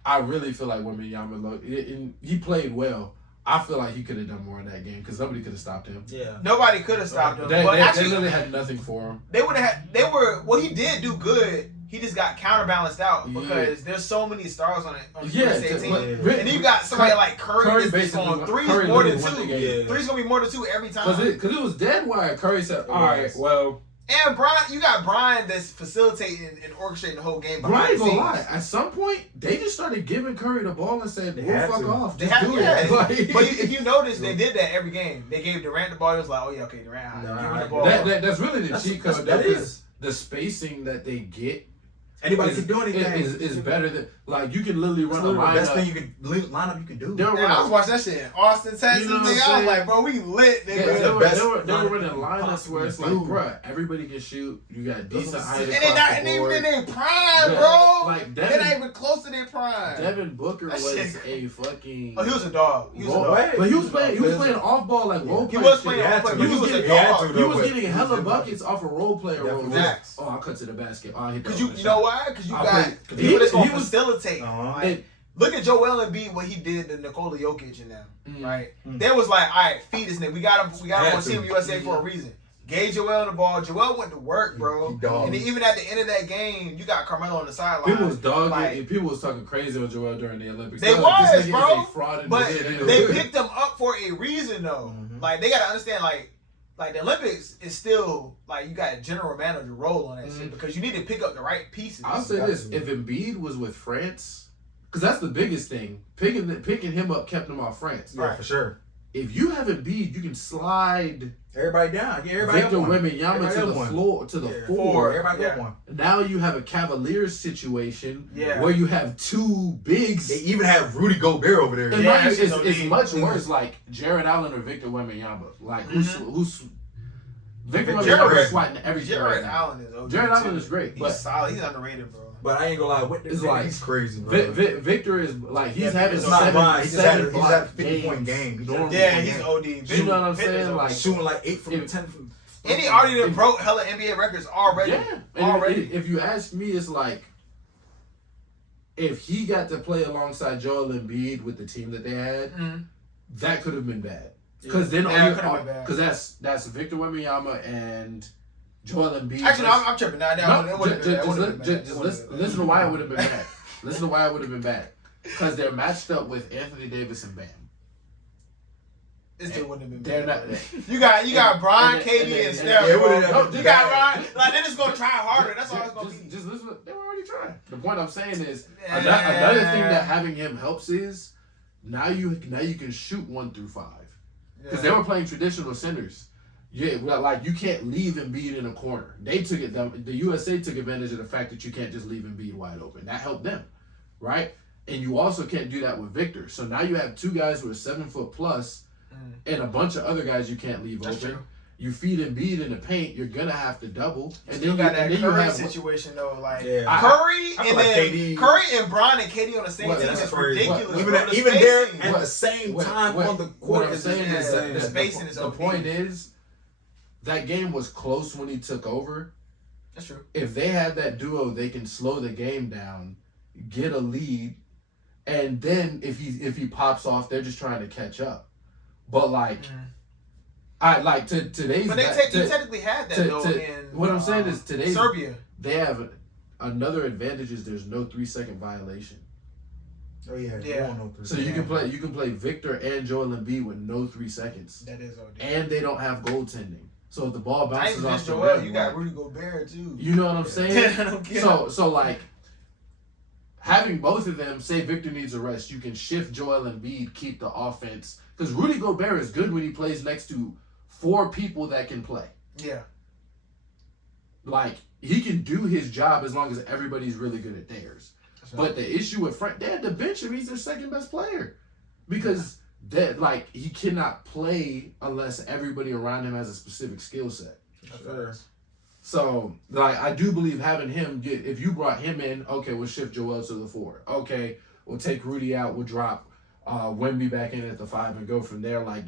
I really feel like Wembanyama, he played well. I feel like he could have done more in that game because nobody could have stopped him. Yeah. Nobody could have stopped him. They actually, really had nothing for him. Well, he did do good. He just got counterbalanced out because there's so many stars on the USA team. And you got somebody like Curry that's going threes more than two. Yeah. Three's gonna be more than two every time. Because it was dead wire. Curry said, all right, well. And Brian, you got Brian that's facilitating and orchestrating the whole game behind Brian the scenes. gonna lie. At some point, they just started giving Curry the ball and said, "Well, fuck off, They just had, do yeah. it." Like, but if you notice, they did that every game. They gave Durant the ball. It was like, oh yeah, okay, Durant, give him the ball. That's really the cheat code. That is the spacing that they get. Anybody can do anything. Is better than like you can literally run a the lineup. best thing you can lineup you can do. I was watching that shit in Austin, Texas. You know what Nigga, I was like, bro, we lit. Yeah, they were running lineups where it's like, bruh, everybody can shoot. You got decent height. And they're not even in their prime, bro. Like they're not even close to their prime. Devin Booker was a fucking. Oh, he was a dog. But he was playing off ball like role player. He was playing off ball. He was getting hella buckets off a role player role. Oh, I'll cut to the basket. Oh, I hit Because you know why? Because you got people that's going to facilitate. Like, look at Joel Embiid, what he did to Nikola Jokic and them, right? They was like, all right, feed this nigga. We got him on Team USA for a reason. Gave Joel the ball. Joel went to work, bro. And even at the end of that game, you got Carmelo on the sideline. People was dogging and people was talking crazy on Joel during the Olympics. They was, bro. But they picked him up for a reason, though. Like, they got to understand, like the Olympics is still like you got a general manager role on that shit because you need to pick up the right pieces. I'll say this: if Embiid was with France, because that's the biggest thing, picking him up kept him off France. Yeah, for sure. If you have Embiid, you can slide everybody down. Yeah, everybody Victor Wembanyama to the floor to the floor. Everybody got one. Now you have a Cavaliers situation where you have two bigs. They even have Rudy Gobert over there. It's much worse. Like Jared Allen or Victor Wembanyama. Like who's Victor Wembanyama is swatting everything right now. Jared Allen is great. He's solid. He's underrated, bro. But I ain't gonna lie, it's like he's crazy, bro. Victor is like he's having he's had a 50-point game. He's OD. You know what I'm saying? Like shooting like 8 from 10 from. And he already done broke hella NBA records already. Yeah, already. If you ask me, it's like if he got to play alongside Joel Embiid with the team that they had, that could have been bad. Because that's Victor Wembanyama and Joel Embiid. Actually, I'm tripping now. Just listen to why it would have been bad. Listen to why it would have been bad. Because they're matched up with Anthony Davis and Bam. This dude wouldn't have been they're bad. Not, you got Brian, KD, and Steph. You got Ryan. Like they're just gonna try harder. That's all it's gonna be. Just listen. They were already trying. The point I'm saying is another thing that having him helps is now you can shoot 1 through 5 because they were playing traditional centers. Yeah, well, like you can't leave Embiid in a corner. They took it. The USA took advantage of the fact that you can't just leave Embiid wide open. That helped them, right? And you also can't do that with Victor. So now you have 2 guys who are 7 foot plus, and a bunch of other guys you can't leave That's open. True. You feed Embiid in the paint, you're gonna have to double. And then you got that Curry situation though, like Curry and like then KD. Curry and Bron and KD on the same team is ridiculous. Even there at the same time on the court, I'm saying is the spacing is the point is that game was close when he took over. That's true. If they had that duo, they can slow the game down, get a lead, and then if he pops off, they're just trying to catch up. But like. I like today's. But they technically had that though. What I'm saying is today's Serbia. They have another advantage is there's no 3-second violation. Oh yeah. No 3 so you can play Victor and Joel Embiid with no 3 seconds. That is OD. And they don't have goaltending. So if the ball bounces off the Joel, rim, you got Rudy Gobert too. You know what I'm saying? I don't care. So like having both of them, say Victor needs a rest, you can shift Joel Embiid, keep the offense. Because Rudy Gobert is good when he plays next to 4 people that can play. Yeah. Like, he can do his job as long as everybody's really good at theirs. But the issue with Frank, they had to bench him. He's their second best player. Because he cannot play unless everybody around him has a specific skill set. Sure. So, like, I do believe having him, if you brought him in, okay, we'll shift Joel to the 4. Okay, we'll take Rudy out, we'll drop Wemby back in at the 5 and go from there. Like,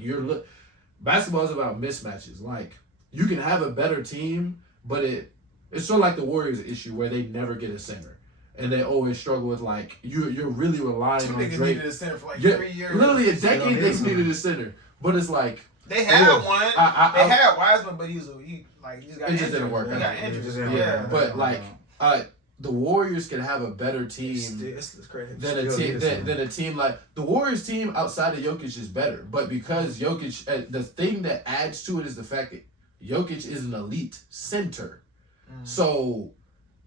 basketball is about mismatches. Like, you can have a better team, but it's sort of like the Warriors issue where they never get a center. And they always struggle with, like, you're really relying on Drake. Two niggas needed a center for 3 years. Literally a decade they needed a center. But it's like... They had one. They had Wiseman, but he just got injured. Just didn't work out. He got injured. But, like, the Warriors can have a better team than a team like... The Warriors team outside of Jokic is better. But because Jokic... the thing that adds to it is the fact that Jokic is an elite center. So...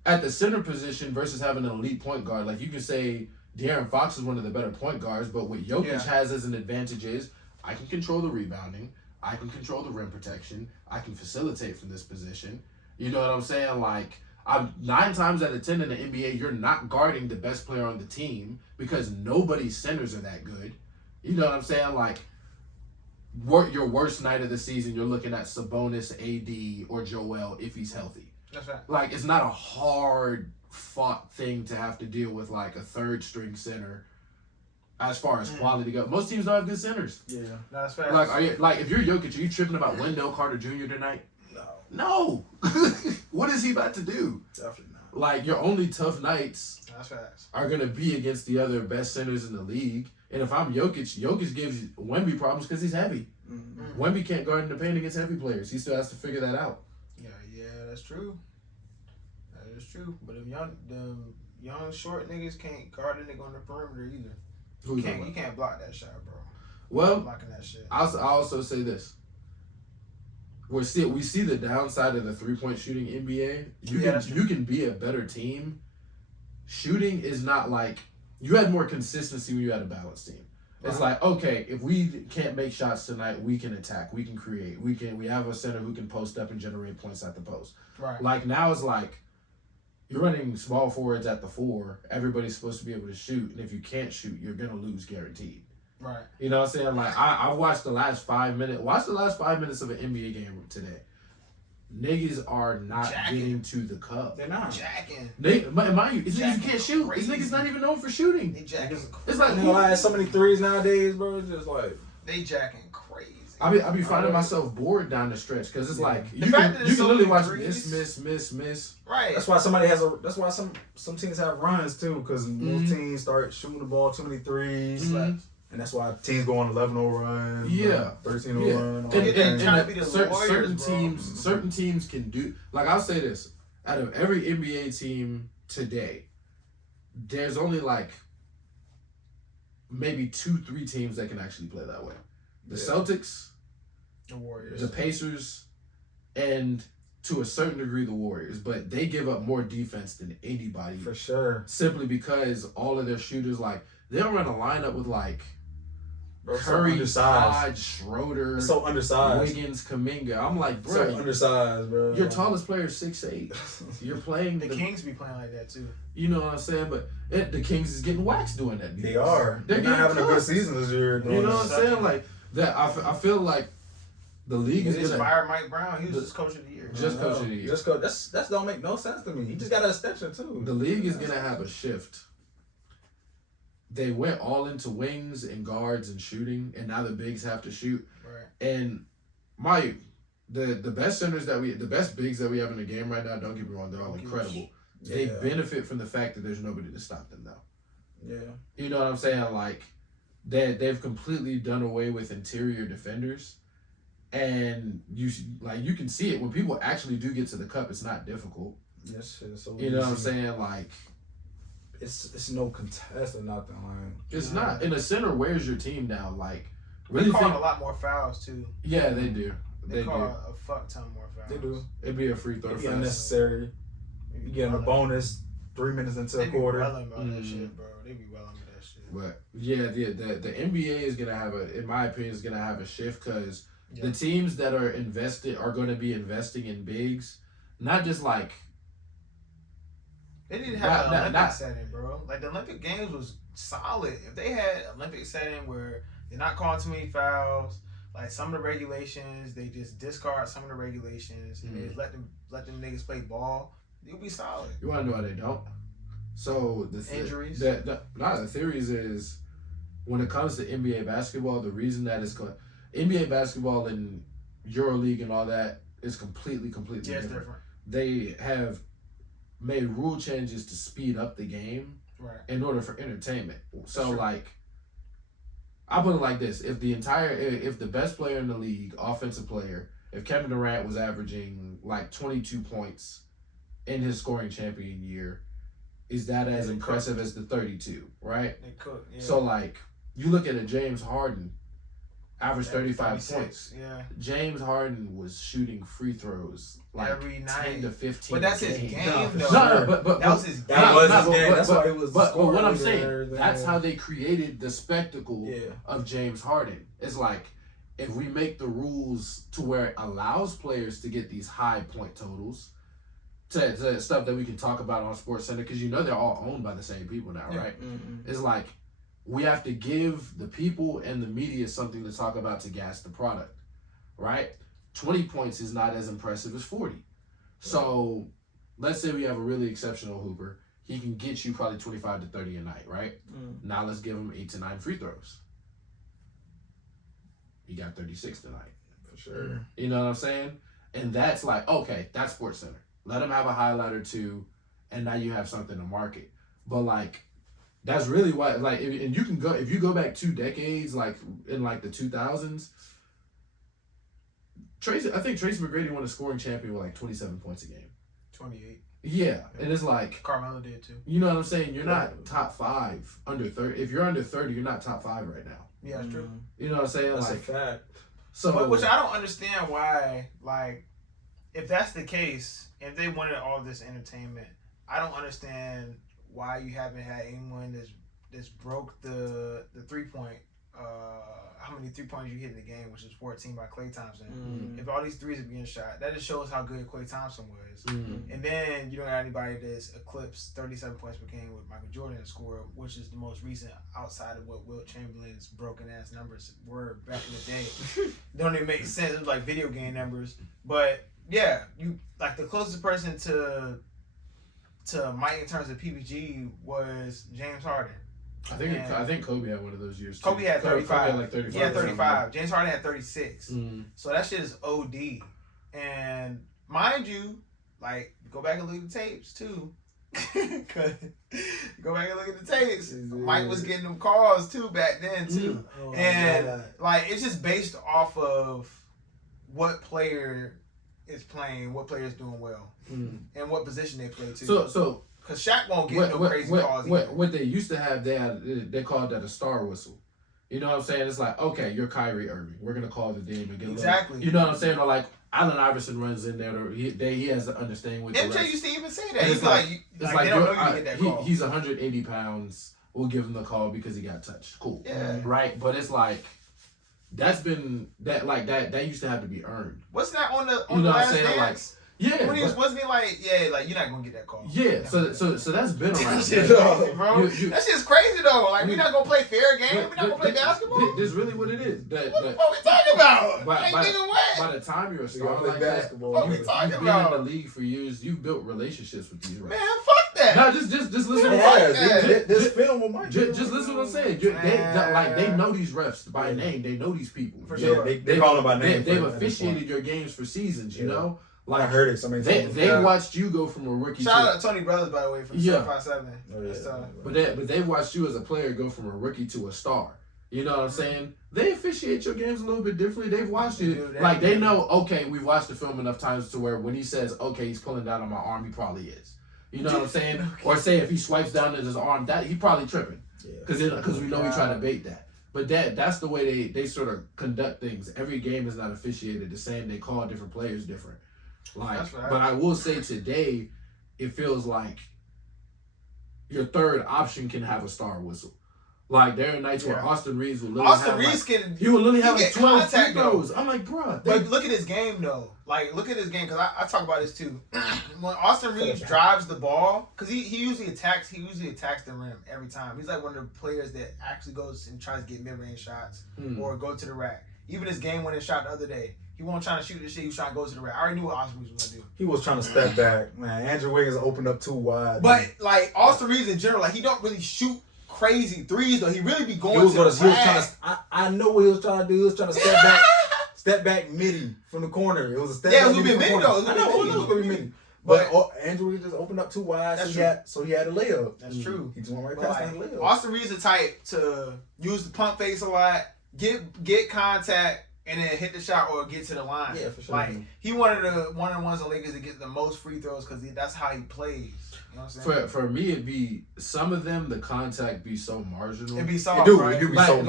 At the center position versus having an elite point guard, like you can say De'Aaron Fox is one of the better point guards, but what Jokic has as an advantage is I can control the rebounding, I can control the rim protection, I can facilitate from this position. You know what I'm saying? Like, 9 times out of 10 in the NBA, you're not guarding the best player on the team because nobody's centers are that good. You know what I'm saying? Like, your worst night of the season, you're looking at Sabonis, AD, or Joel if he's healthy. That's right. Like, it's not a hard fought thing to have to deal with, like, a third string center as far as quality goes. Most teams don't have good centers. Yeah. That's fair. Like, if you're Jokic, are you tripping about Wendell Carter Jr. tonight? No. What is he about to do? Definitely not. Like, your only tough nights That's are going to be against the other best centers in the league. And if I'm Jokic gives Wemby problems because he's heavy. Mm-hmm. Wemby can't guard in the paint against heavy players. He still has to figure that out. Yeah, that's true. That is true. But if young short niggas can't guard a nigga on the perimeter either. You can't block that shot, bro. Well, blocking that shit. I'll also say this. We see the downside of the 3-point shooting NBA. You can be a better team. Shooting is not like you had more consistency when you had a balanced team. It's like, okay, if we can't make shots tonight, we can attack, we can create, we have a center who can post up and generate points at the post. Right. Like now it's like you're running small forwards at the 4. Everybody's supposed to be able to shoot, and if you can't shoot, you're gonna lose guaranteed. Right. You know what I'm saying? Like I watched the last 5 minutes. Watch the last 5 minutes of an NBA game today. Niggas are not getting to the cup. They're not jacking. Mind you, it's niggas who can't shoot. These niggas not even known for shooting. They jacking. It's like so many threes nowadays, bro. It's just like they jacking crazy. I be finding myself bored down the stretch because it's like you can literally watch miss. Right. That's why some teams have runs too, because most teams start shooting the ball too many threes. And that's why teams go on 11-0 run, 13-0 run. And certain teams can do. Like I'll say this: out of every NBA team today, there's only like maybe 2-3 teams that can actually play that way. The Celtics, the Warriors, the Pacers, and to a certain degree the Warriors. But they give up more defense than anybody for sure. Simply because all of their shooters they'll run a lineup with Curry, Todd, Schroeder, so undersized. Wiggins, Kuminga. I'm like, bro, so undersized, bro. Your tallest player is 6'8". You're playing the Kings be playing like that too. You know what I'm saying? But the Kings is getting waxed doing that. They are. They're not having a good season this year. You know what I'm saying? Like that. I feel like the league is gonna fire Mike Brown. He was just coach of the year. Just coach of the year. That don't make no sense to me. He just got an extension too. The league is gonna have a shift. They went all into wings and guards and shooting, and now the bigs have to shoot. Right. And the best the best bigs that we have in the game right now, don't get me wrong, they're all incredible. Yeah. They benefit from the fact that there's nobody to stop them though. Yeah. You know what I'm saying? Like they've completely done away with interior defenders. And you can see it when people actually do get to the cup, it's not difficult. Yes, it's so you know what I'm saying? Like it's no contest or nothing. Like it's not. In a center wears your team down. Like really, they call a lot more fouls too. Yeah, they do. They call a fuck ton more fouls. They do. It'd be a free throw. It'd be unnecessary. You get a bonus 3 minutes into a quarter. They be welling about that shit, bro. They be welling with that shit. But yeah, the NBA is gonna have in my opinion, is gonna have a shift because the teams that are going to be investing in bigs, not just like. They need to have an Olympic setting, bro. Like the Olympic Games was solid. If they had an Olympic setting where they're not calling too many fouls, like some of the regulations, they just discard some of the regulations and they just let them niggas play ball, it'll be solid. You want to know why they don't? So injuries. The theories is when it comes to NBA basketball, the reason that it's NBA basketball and EuroLeague and all that is completely different. They have made rule changes to speed up the game in order for entertainment. So like, I put it like this: if the best player in the league, offensive player, if Kevin Durant was averaging like 22 points in his scoring champion year, is that as impressive as the 32? Right. They cook. Yeah. So like, you look at a James Harden, averaged 35 points. Yeah. James Harden was shooting free throws like every night. 10 to 15. But that's his game, though. No, but that was his game. That was his game. That's why it was. But what I'm saying, that's how they created the spectacle of James Harden. It's like, if we make the rules to where it allows players to get these high point totals, to stuff that we can talk about on SportsCenter, because they're all owned by the same people now, right? Mm-hmm. It's like, we have to give the people and the media something to talk about to gas the product, right? 20 points is not as impressive as 40. So let's say we have a really exceptional hooper. He can get you probably 25 to 30 a night, right? Now let's give him 8 to 9 free throws. He got 36 tonight. For sure. You know what I'm saying? And that's like, okay, that's SportsCenter. Let him have a highlight or two, and now you have something to market. But like, that's really why, like, if you go back 2 decades, like in like the 2000s, I think Tracy McGrady won a scoring champion with like 27 points a game. 28. Yeah, and it's like Carmelo did too. You know what I'm saying? You're not top 5 under 30. If you're under 30, you're not top 5 right now. Yeah, that's true. You know what I'm saying? That's like, a fact. So, which I don't understand why. Like, if that's the case, if they wanted all this entertainment, I don't understand why you haven't had anyone that's broke the 3-point. How many 3-pointers you hit in the game, which is 14 by Klay Thompson. If all these threes are being shot, that just shows how good Klay Thompson was. And then you don't have anybody that's eclipsed 37 points per game with Michael Jordan scored, which is the most recent outside of what Wilt Chamberlain's broken ass numbers were back in the day. Don't even make sense. It was like video game numbers. But yeah, you like the closest person to Mike in terms of PPG was James Harden. I think Kobe had one of those years too. Kobe had 35. Kobe had like 35. He had 35. James Harden had 36. So that shit is OD. And mind you, like, go back and look at the tapes too. Go back and look at the tapes. Mike was getting them calls too back then too. And like, it's just based off of what player is playing, what player is doing well, and what position they play too. So. Because Shaq won't get no crazy calls either. What they used to have, they called that a star whistle. You know what I'm saying? It's like, okay, you're Kyrie Irving. We're going to call the game and get exactly. You know what I'm saying? Or like, Allen Iverson runs in there. Or he has an understanding with the MJ rest. used to even say that. He's like they don't know you get that call. He's 180 pounds. We'll give him the call because he got touched. Cool. Yeah. Right? But it's like, that used to have to be earned. What's that on the last dance? Like, yeah, wasn't he like, you're not gonna get that call. Yeah, so that's been around. That shit's crazy, bro. That shit's crazy though. Like, we're not gonna play fair game. We're not gonna play basketball. This is really what it is. What the fuck we talking about? By the time you're a star like basketball, what we talking about? Been in the league for years. You've built relationships with these refs. Man, fuck that. No, just listen. This film with Mike. Just listen to what I'm saying. They know these refs by name. They know these people. For sure. They call them by name. They've officiated your games for seasons. You know. Like, I heard it so many times. They watched you go from a rookie. Shout out to Tony Brothers, by the way, from 757. Oh, yeah. But they've watched you as a player go from a rookie to a star. You know what I'm saying? They officiate your games a little bit differently. They've watched it. Like, they know, okay, we've watched the film enough times to where when he says, okay, he's pulling down on my arm, he probably is. You know what I'm saying? Okay. Or say if he swipes down at his arm, that he probably tripping. Because we know we trying to bait that. But that's the way they sort of conduct things. Every game is not officiated the same. They call different players different. Like, but I will say today, it feels like your third option can have a star whistle. Like there are nights where Austin Reeves will literally he will literally have like 12 free throws. I'm like, bro. But look at his game though. Like look at his game because I talk about this too. When Austin Reeves drives the ball, because he usually attacks the rim every time. He's like one of the players that actually goes and tries to get mid-range shots or go to the rack. Even his game-winning shot the other day, he wasn't trying to shoot this shit. He was trying to go to the rack. I already knew what Austin Reeves was gonna do. He was trying to step back, man. Andrew Wiggins opened up too wide. But like Austin Reeves in general, like he don't really shoot crazy threes though. He really be going to the rack. I know what he was trying to do. He was trying to step back midi from the corner. It was a step back. Yeah, it was gonna be midi though. I know it was gonna be midi. But Andrew just opened up too wide, so he had a layup. That's true. He just went right past the layup. Austin Reeves the type to use the pump face a lot, get contact, and then hit the shot or get to the line. Yeah, for sure. Like he one of the ones in Lakers to get the most free throws because that's how he plays. You know what I'm saying? For me, it'd be some of them. The contact be so marginal. It'd be soft. It do be so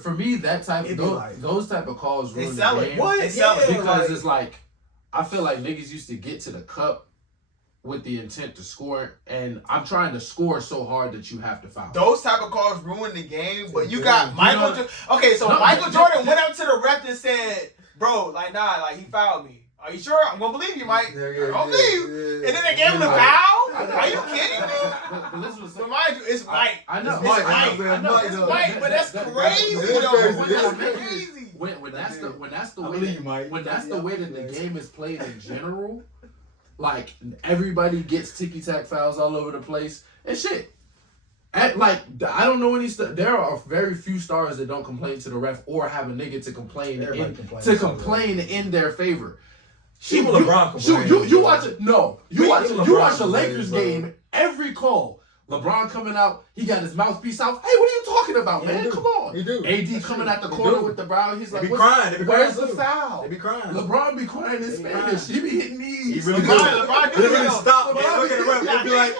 for me, that type those type of calls ruin the game. Because it's like I feel like niggas used to get to the cup with the intent to score, and I'm trying to score so hard that you have to foul. Those type of calls ruin the game, but you got Michael. Michael Jordan went up to the ref and said, "Bro, like nah, like he fouled me. Are you sure? I'm gonna believe you, Mike. I don't believe." And then they gave him the foul. Are you kidding me? But mind you, it's Mike. I know. It's Mike, but that's crazy though. That's crazy. When that's the way that the game is played in general, like everybody gets ticky tack fouls all over the place and shit. I don't know any there are very few stars that don't complain to the ref or have a nigga to complain in their favor. You watch it. No, you watch the Lakers game. Every call, LeBron coming out, he got his mouthpiece out. Hey, what are you talking about, man? Come on. He do. AD coming out the corner with the brow. He's like, where's the foul? They be crying. LeBron be crying in Spanish. He be hitting knees. He really stop. Look at the ref. He'll be like,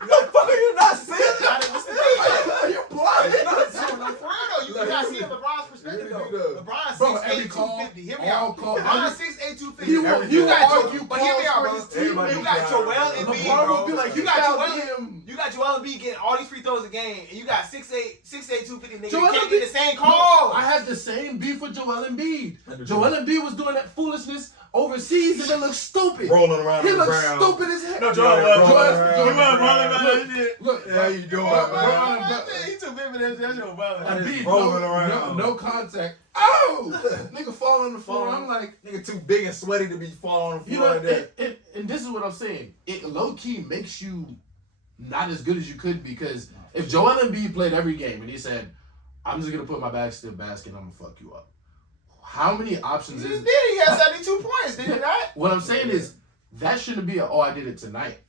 "What the fuck are you not seeing? You're blind." You gotta see LeBron's perspective though. LeBron's 6'8", 250. Hear me out. LeBron's 6'8", 250. You got Joel Embiid, bro. You got Joel Embiid getting all these free throws a game, and you got 6'8", 250 niggas. You can't get the same call. I had the same beef with Joel Embiid. Joel Embiid was doing that foolishness overseas, and it looked stupid. Rolling around he on the looked ground. stupid as hell. No, Joel rolling around. Look, how you doing, man? He too big for that shit, bro. Embiid, rolling around. No contact. Oh, nigga fall on the floor. I'm like, nigga too big and sweaty to be falling on the floor. And this is what I'm saying. It low key makes you not as good as you could, because if Joel Embiid played every game and he said, "I'm just gonna put my back to the basket and I'm gonna fuck you up," how many options is it? He had 72 points, did he not? What I'm saying is that shouldn't be I did it tonight.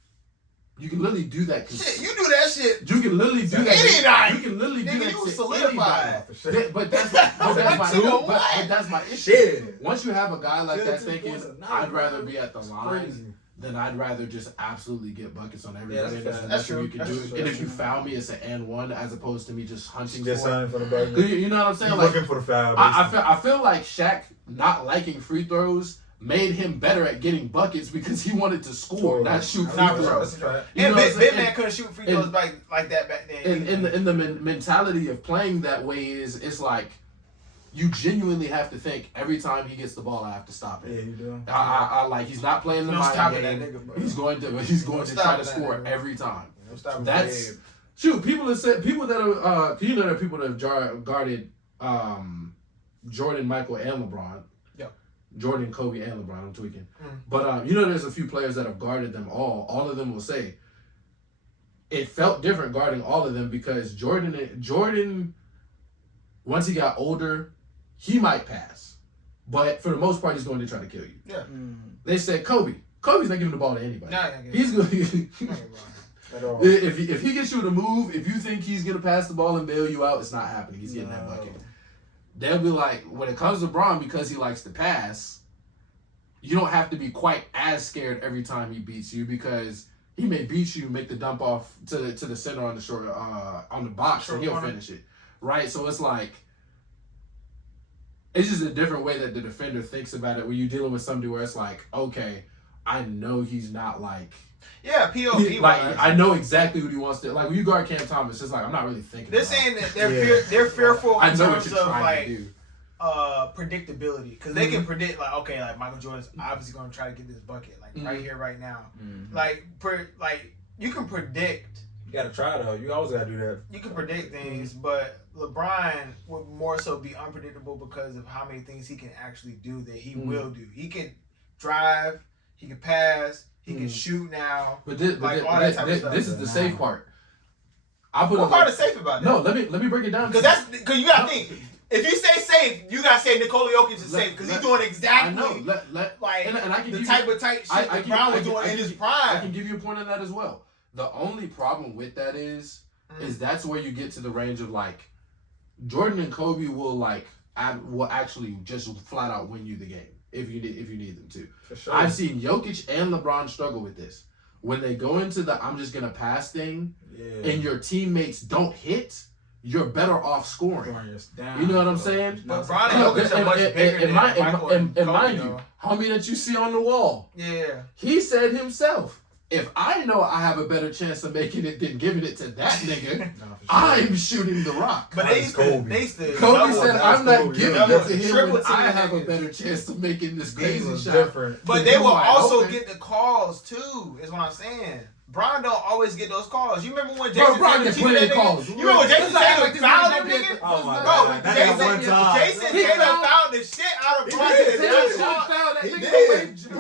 You can literally do that. Shit, you do that shit. You can literally do that. Any night. You can literally do that. You solidified. But that's my issue. Shit. Once you have a guy like that thinking, I'd rather be at the line, then I'd rather just absolutely get buckets on everybody. That's true. You can do it. And if you foul me, it's an and one as opposed to me just hunting for the ball. You know what I'm saying? Like, looking for the foul. I feel like Shaq not liking free throws made him better at getting buckets because he wanted to score, not shoot free throws. And Big Man couldn't shoot free throws like that back then. And the mentality of playing that way is, it's like, you genuinely have to think every time he gets the ball, I have to stop it. Yeah, you do. I like, he's not playing the mind game. He's going to try to score every time. That's people have said, people that are people that have guarded Jordan, Michael, and LeBron. Jordan, Kobe, and LeBron. I'm tweaking. But there's a few players that have guarded them all. All of them will say it felt different guarding all of them because Jordan, once he got older, he might pass, but for the most part, he's going to try to kill you. Yeah. They said Kobe's not giving the ball to anybody. He's going. If he gets you to move, if you think he's gonna pass the ball and bail you out, it's not happening. He's getting that bucket. They'll be like, when it comes to LeBron, because he likes to pass, you don't have to be quite as scared every time he beats you, because he may beat you, make the dump off to the center on the short on the box, and he'll finish it. right? So it's like, it's just a different way that the defender thinks about it. When you're dealing with somebody where it's like, okay, I know he's not like. Yeah, POV. Like I know exactly what he wants to. Like when you guard Cam Thomas, it's like I'm not really thinking. They're saying that they're fearful in terms of like predictability, because they can predict like, okay, like Michael Jordan's obviously going to try to get this bucket like right here, right now. Like you can predict. You gotta try though. You always gotta do that. You can predict things, but LeBron would more so be unpredictable because of how many things he can actually do that he will do. He can drive, he can pass, he can shoot now. But this is the safe part. What part is safe about that? No, let me break it down. Because you gotta think. If you say safe, you gotta say Nikola Jokic is safe because he's doing exactly and I can the type of tight shit that Brown was doing in his prime. I can give you a point on that as well. The only problem with that is that's where you get to the range of like Jordan and Kobe will actually just flat out win you the game if you need them to. For sure. I've seen Jokic and LeBron struggle with this. When they go into the I'm just gonna pass thing and your teammates don't hit, you're better off scoring. You know what I'm saying? But LeBron and Jokic are much bigger than Michael and Kobe, mind you, homie that you see on the wall. Yeah. He said himself, if I know I have a better chance of making it than giving it to that nigga, I'm shooting the rock. But they said, Kobe said, I'm not giving it to him when I have a better chance of making this crazy shot. But they will also get the calls too, is what I'm saying. Bron don't always get those calls. You remember when Jason Tatum cheated that nigga? You remember when Jason Tatum fouled him, nigga? Oh my God. Jason Tatum fouled the shit out of Bron.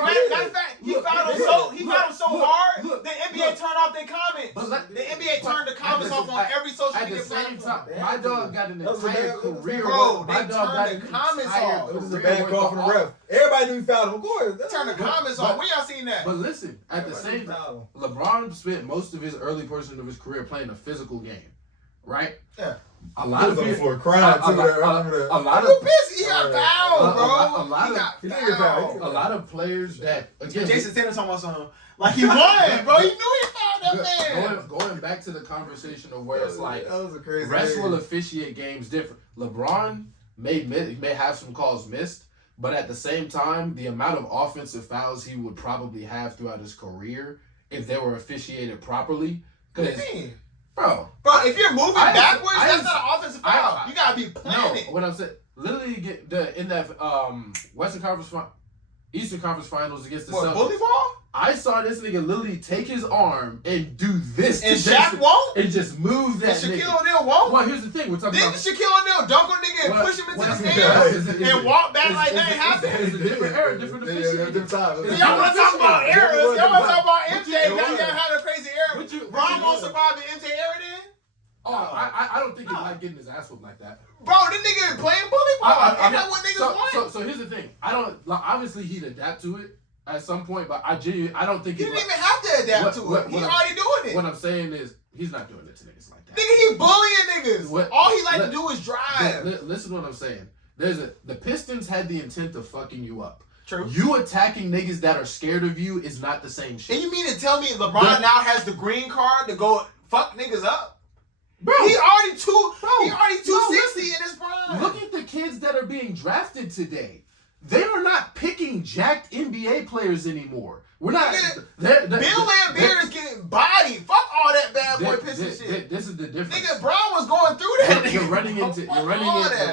Matter of fact, he fouled him so hard, the NBA turned off their comments. The NBA turned the comments off on every social media platform. At the same time, my dog got an entire career. Bro, they turned the comments off. This is a bad call from the ref. Everybody knew he fouled him. Of course. They turned the comments off. When y'all seen that? But listen, at the same time, LeBron spent most of his early portion of his career playing a physical game, right? Yeah. A lot of people for a crime too. A lot of he got fouled, bro. A lot of players that again. Jason Tatum talking about something like he won, bro. He knew he fouled that man. Going back to the conversation of where it's like that was a crazy refs will officiate games different. LeBron may have some calls missed, but at the same time, the amount of offensive fouls he would probably have throughout his career if they were officiated properly. Bro, if you're moving backwards, that's not an offensive foul. You gotta be planning. No, what I'm saying, literally in that Eastern Conference Finals against the Celtics. Bully ball? I saw this nigga literally take his arm and do this. And Shaq won't? And just move that nigga. Shaquille O'Neal won't? Well, here's the thing. We're talking about... Didn't Shaquille O'Neal dunk on nigga and push him into the stands and walk back like that ain't happened? It's a different era, different officiating. Y'all want to talk about eras? Y'all want to talk about MJ? Y'all had a crazy era. Bron won't survive the MJ era then? Oh, I don't think he's like getting his ass whooped like that. Bro, this nigga is playing bully ball. Ain't that what niggas want? So here's the thing. Obviously he'd adapt to it at some point, but I don't think he didn't even have to adapt to it. He's already doing it. What I'm saying is he's not doing it to niggas like that. Nigga, he bullying niggas. All he like to do is drive. Listen to what I'm saying. The Pistons had the intent of fucking you up. True. You attacking niggas that are scared of you is not the same shit. And you mean to tell me LeBron now has the green card to go fuck niggas up? Bro, he already 260 in his prime. Look at the kids that are being drafted today. They are not picking jacked NBA players anymore. We're not. Bill Laimbeer is getting bodied. Fuck all that bad boy pissing shit. This is the difference. Nigga, Brown was going through that. You're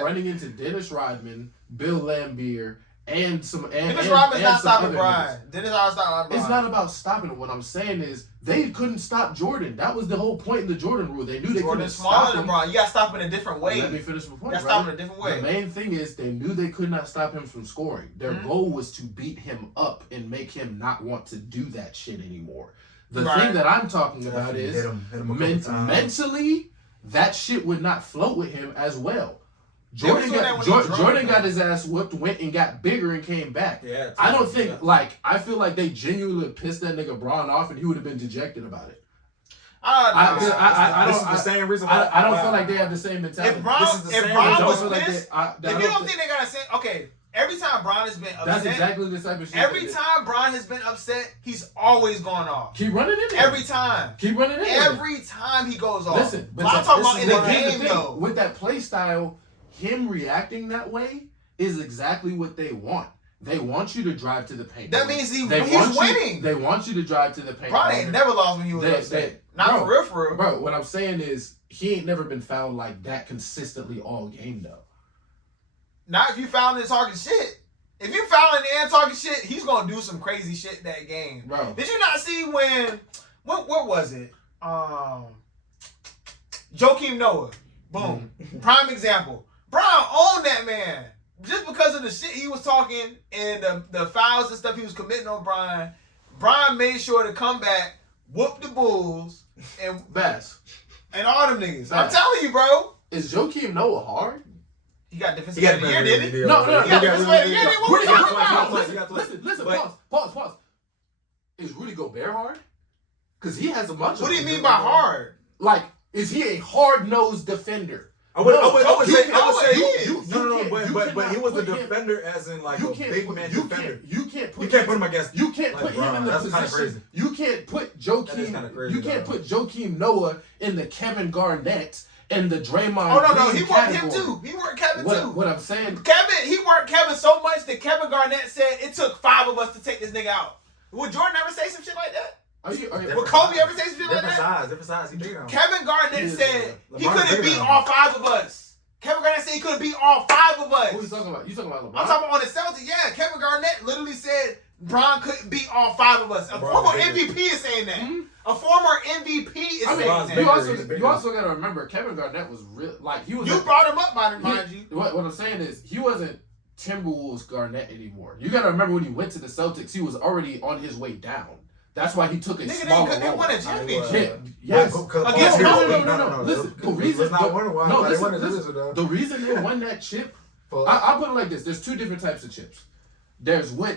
running into Dennis Rodman, Bill Laimbeer, and some. Dennis Rodman's not stopping Brian. Dennis Rodman's not stopping Brian. It's not about stopping him. What I'm saying is they couldn't stop Jordan. That was the whole point in the Jordan rule. They knew they couldn't stop him. Smaller than Brian. You got to stop in a different way. Let me finish my point. You got to stop in a different way. The main thing is they knew they could not stop him from scoring. Their goal was to beat him up and make him not want to do that shit anymore. The thing that I'm talking about is mentally, that shit would not float with him as well. Jordan got his ass whooped, went and got bigger and came back. Yeah, I don't think I feel like they genuinely pissed that nigga Braun off and he would have been dejected about it. This is the same reason. I don't feel like they have the same mentality. If Braun was pissed, if you don't think they gotta say, okay, Every time Bron has been upset, that's exactly the type of shit. Every time Bron has been upset, he's always gone off. Keep running in there. Every time. Keep running in there. Every time he goes off. Listen, but I'm talking about in the here's game, though. With that play style, him reacting that way is exactly what they want. They want you to drive to the paint. That means he's winning. They want you to drive to the paint. Bron ain't never lost when he was upset. Not for real. Bro, what I'm saying is he ain't never been fouled like that consistently all game, though. Not if you fouling and talking shit. If you fouling and talking shit, he's going to do some crazy shit that game. Bro. Did you not see when... What was it? Joakim Noah. Boom. Prime example. Bron owned that man. Just because of the shit he was talking and the fouls and stuff he was committing on Bron, Bron made sure to come back, whoop the Bulls, and Bass. And all them niggas. I'm telling you, bro. Is Joakim Noah hard? He got defensive player of the year, didn't he? No. He got defensive player of the year. What we talking about? Listen. Pause. Is Rudy Gobert hard? Because he has a bunch of... What do you mean by hard? Like, is he a hard-nosed defender? I would say, but he was a defender as in like a big man defender. You can't put him against. You can't put him in the position. You can't put Joakim. You can't put Joakim Noah in the Kevin Garnett and the Draymond. Oh no, he worked him too. He worked Kevin too. What I'm saying, he worked Kevin so much that Kevin Garnett said it took 5 of us to take this nigga out. Would Jordan ever say some shit like that? Would Kobe ever say some shit like that? Different size. Kevin Garnett said he couldn't beat all 5 of us. Kevin Garnett said he couldn't beat all 5 of us. Who are you talking about? You talking about LeBron? I'm talking about on the Celtics. Yeah, Kevin Garnett literally said Bron couldn't beat all 5 of us. A former MVP is saying that. Mm-hmm. A former MVP is saying that. You also got to remember, Kevin Garnett was real. Like he was. You brought him up, mind you. What I'm saying is he wasn't Timberwolves Garnett anymore. You got to remember when he went to the Celtics, he was already on his way down. That's why he took a smaller role. They won a championship. Yes. Against no. Listen, the reason they won that chip, I'll put it like this. There's 2 different types of chips. There's what,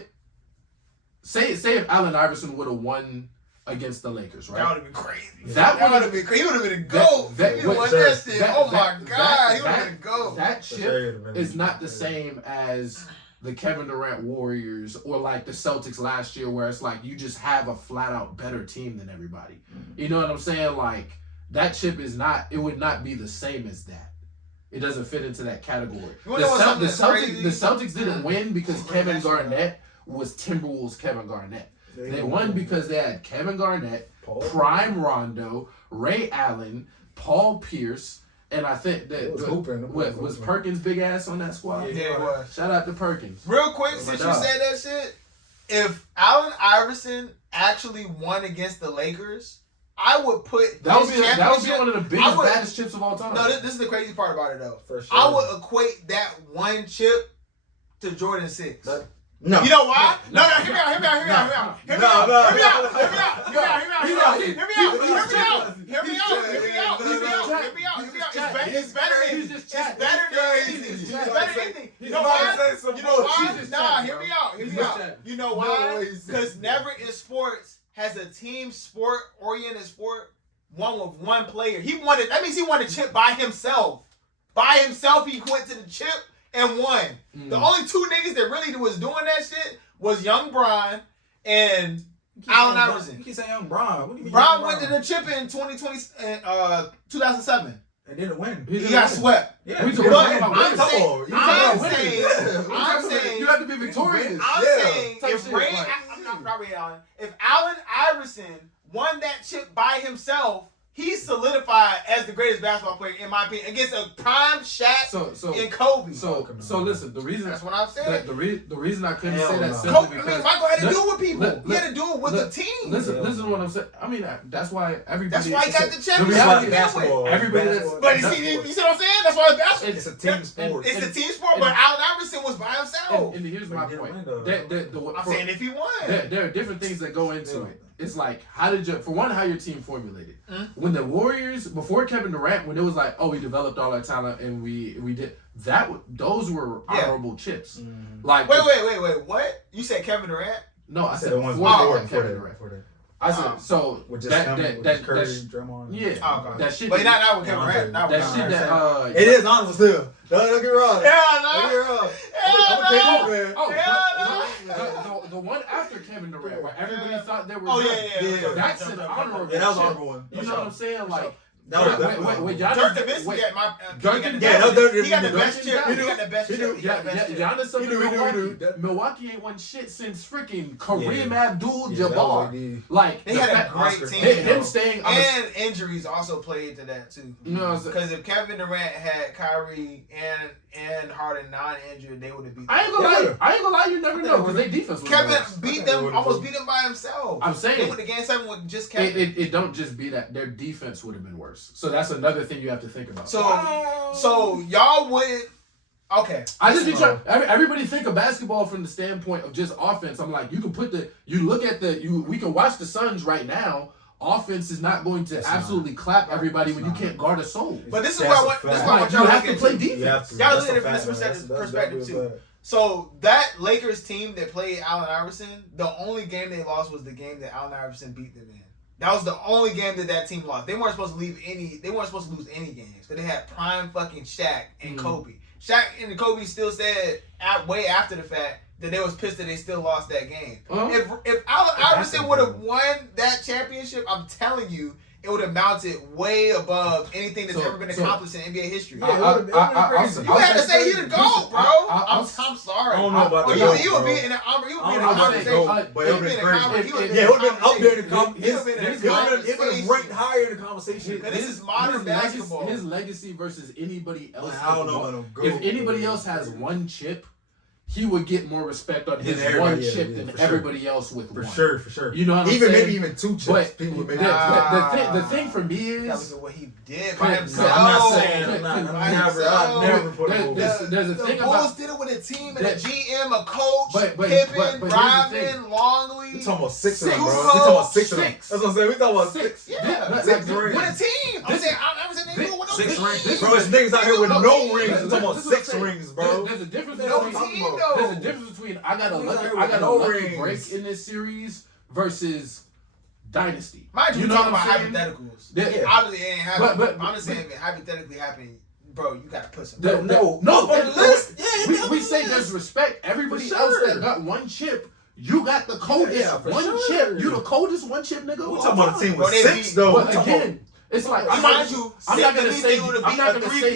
say if Allen Iverson would have won against the Lakers, right? That would have been crazy. That would have been crazy. He would have been a GOAT. He won that shit. Oh my God. He would have been a GOAT. That chip is not the same as the Kevin Durant Warriors or like the Celtics last year where it's like you just have a flat out better team than everybody. Mm-hmm. You know what I'm saying? Like that chip it would not be the same as that. It doesn't fit into that category. The Celtics didn't win because Kevin Garnett was Timberwolves Kevin Garnett. They won because they had Kevin Garnett, Prime Rondo, Ray Allen, Paul Pierce, and I think that was Perkins big ass on that squad? Yeah, it was. Shout out to Perkins. Real quick, since you said that shit, if Allen Iverson actually won against the Lakers, I would put that would be one of the biggest, baddest chips of all time. No, this is the crazy part about it though. For sure. I would equate that one chip to Jordan 6. No. You know why? No, hear me out. It's better than anything. You know why? Nah, hear me out. You know why? Because never in sports has a team sport, oriented sport, won with one player. That means he won a chip by himself. By himself, he went to the chip and won. The only 2 niggas that really was doing that shit was Young Bron and Allen Iverson. You keep saying Young Bron. What do you mean? Bron went to the chip in 2007. And didn't win. He got swept. Yeah, I'm saying you have to be victorious. I'm saying if Allen Iverson won that chip by himself, he's solidified as the greatest basketball player, in my opinion, against a prime Shaq and Kobe. So listen, the reason that's what I'm saying. The reason I couldn't say that simply because Michael had to do it with people. He had to do it with the team. Listen to what I'm saying. I mean, that's why everybody. That's why he got the championship. The reality basketball. Everybody that's. But you see what I'm saying? That's why basketball. It's a team sport. It's a team sport, but Allen Iverson was by himself. And here's my point. I'm saying if he won. There are different things that go into it. It's like, how your team formulated. When the Warriors, before Kevin Durant, when it was like, oh, we developed all our talent and we did that, those were honorable chips. Like, wait, what? You said Kevin Durant? No, I said before Kevin Durant. I said so. With just that Curry, that Draymond. yeah. Oh, okay. That shit. But not with Kevin Durant. That shit that it is honest still. Don't get me wrong. Hell Don't get me wrong. Hell I'm a KD fan. Oh, the one after Kevin Durant, where everybody thought they were. Oh yeah. That's an honorable. Yeah, that was an honorable one. You know what I'm saying? Like. That was Dirk Nowitzki got my. He got the best chip. He got the best chip. Giannis up in Milwaukee. Milwaukee ain't won shit since freaking Kareem Abdul-Jabbar. Like they had a great team. Him staying and injuries also played to that too. You know what I'm saying? Because if Kevin Durant had Kyrie and Harden non-injured, they would have beat. I ain't gonna lie. You never know because they defense. Kevin almost beat them by himself. I'm saying they went to game 7 with just Kevin. It don't just be that their defense would have been worse. So that's another thing you have to think about. So y'all would. Okay. I just be trying. Everybody think of basketball from the standpoint of just offense. I'm like, you can look at we can watch the Suns right now. Offense is not going to absolutely clap everybody when you can't guard a soul. But this is why I want you have to play defense. Y'all look at it from this perspective too. So that Lakers team that played Allen Iverson, the only game they lost was the game that Allen Iverson beat them in. That was the only game that team lost. They weren't supposed to lose any games. But they had prime fucking Shaq and Kobe. Shaq and Kobe still said way after the fact that they was pissed that they still lost that game. If Allen Iverson would have won that championship, I'm telling you, it would have mounted way above anything that's ever been accomplished in NBA history. Yeah, you had to say he the GOAT, bro. I'm sorry. I don't know about that. He would be in the conversation. But it would have been crazy. Yeah, it would have been up there in the conversation. It would have ranked higher in the conversation. This is modern basketball. His legacy versus anybody else. I don't know about him. If anybody else has one chip, he would get more respect on his one chip than everybody else with one. For sure. You know what I'm saying? Maybe even 2 chips. But people would maybe the thing for me is look at what he did by himself. I'm not saying I never put it over. There's a thing about the Bulls did it with a team and a GM, a coach, Pippen, Rodman, Longley. We talking about 6 of them, bro. We talking about 6 of them. That's what I'm saying. We talking about 6. Yeah, 6 rings. With a team. I'm saying they do it with 6 rings. Bro, there's niggas out here with no rings. We talking about 6 rings, bro. There's a difference between there's a difference between I got a lucky break in this series versus dynasty. Mind you, talking about hypotheticals. Yeah. Obviously, it ain't happening. But I'm just saying, if it hypothetically happened, bro, you gotta put some. We say there's respect. Everybody else that got one chip. You got the coldest chip. You the coldest one chip, nigga. We talking about a team with 6 though. But again, it's like I'm not gonna say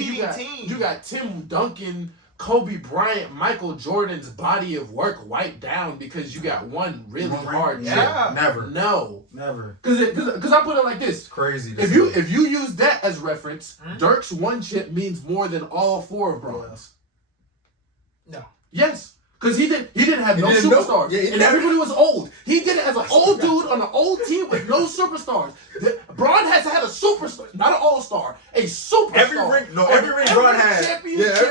you got Tim Duncan, Kobe Bryant, Michael Jordan's body of work wiped down because you got one really hard chip. Never. No. Never. Because I put it like this. It's crazy. If you use that as reference, Dirk's one chip means more than all 4 of Bron's. No. Yes. Because he didn't have no superstars. And everybody was old. He did it as an old dude on an old team with no superstars. Braun has had a superstar, not an all-star, a superstar. Every ring Braun had. He has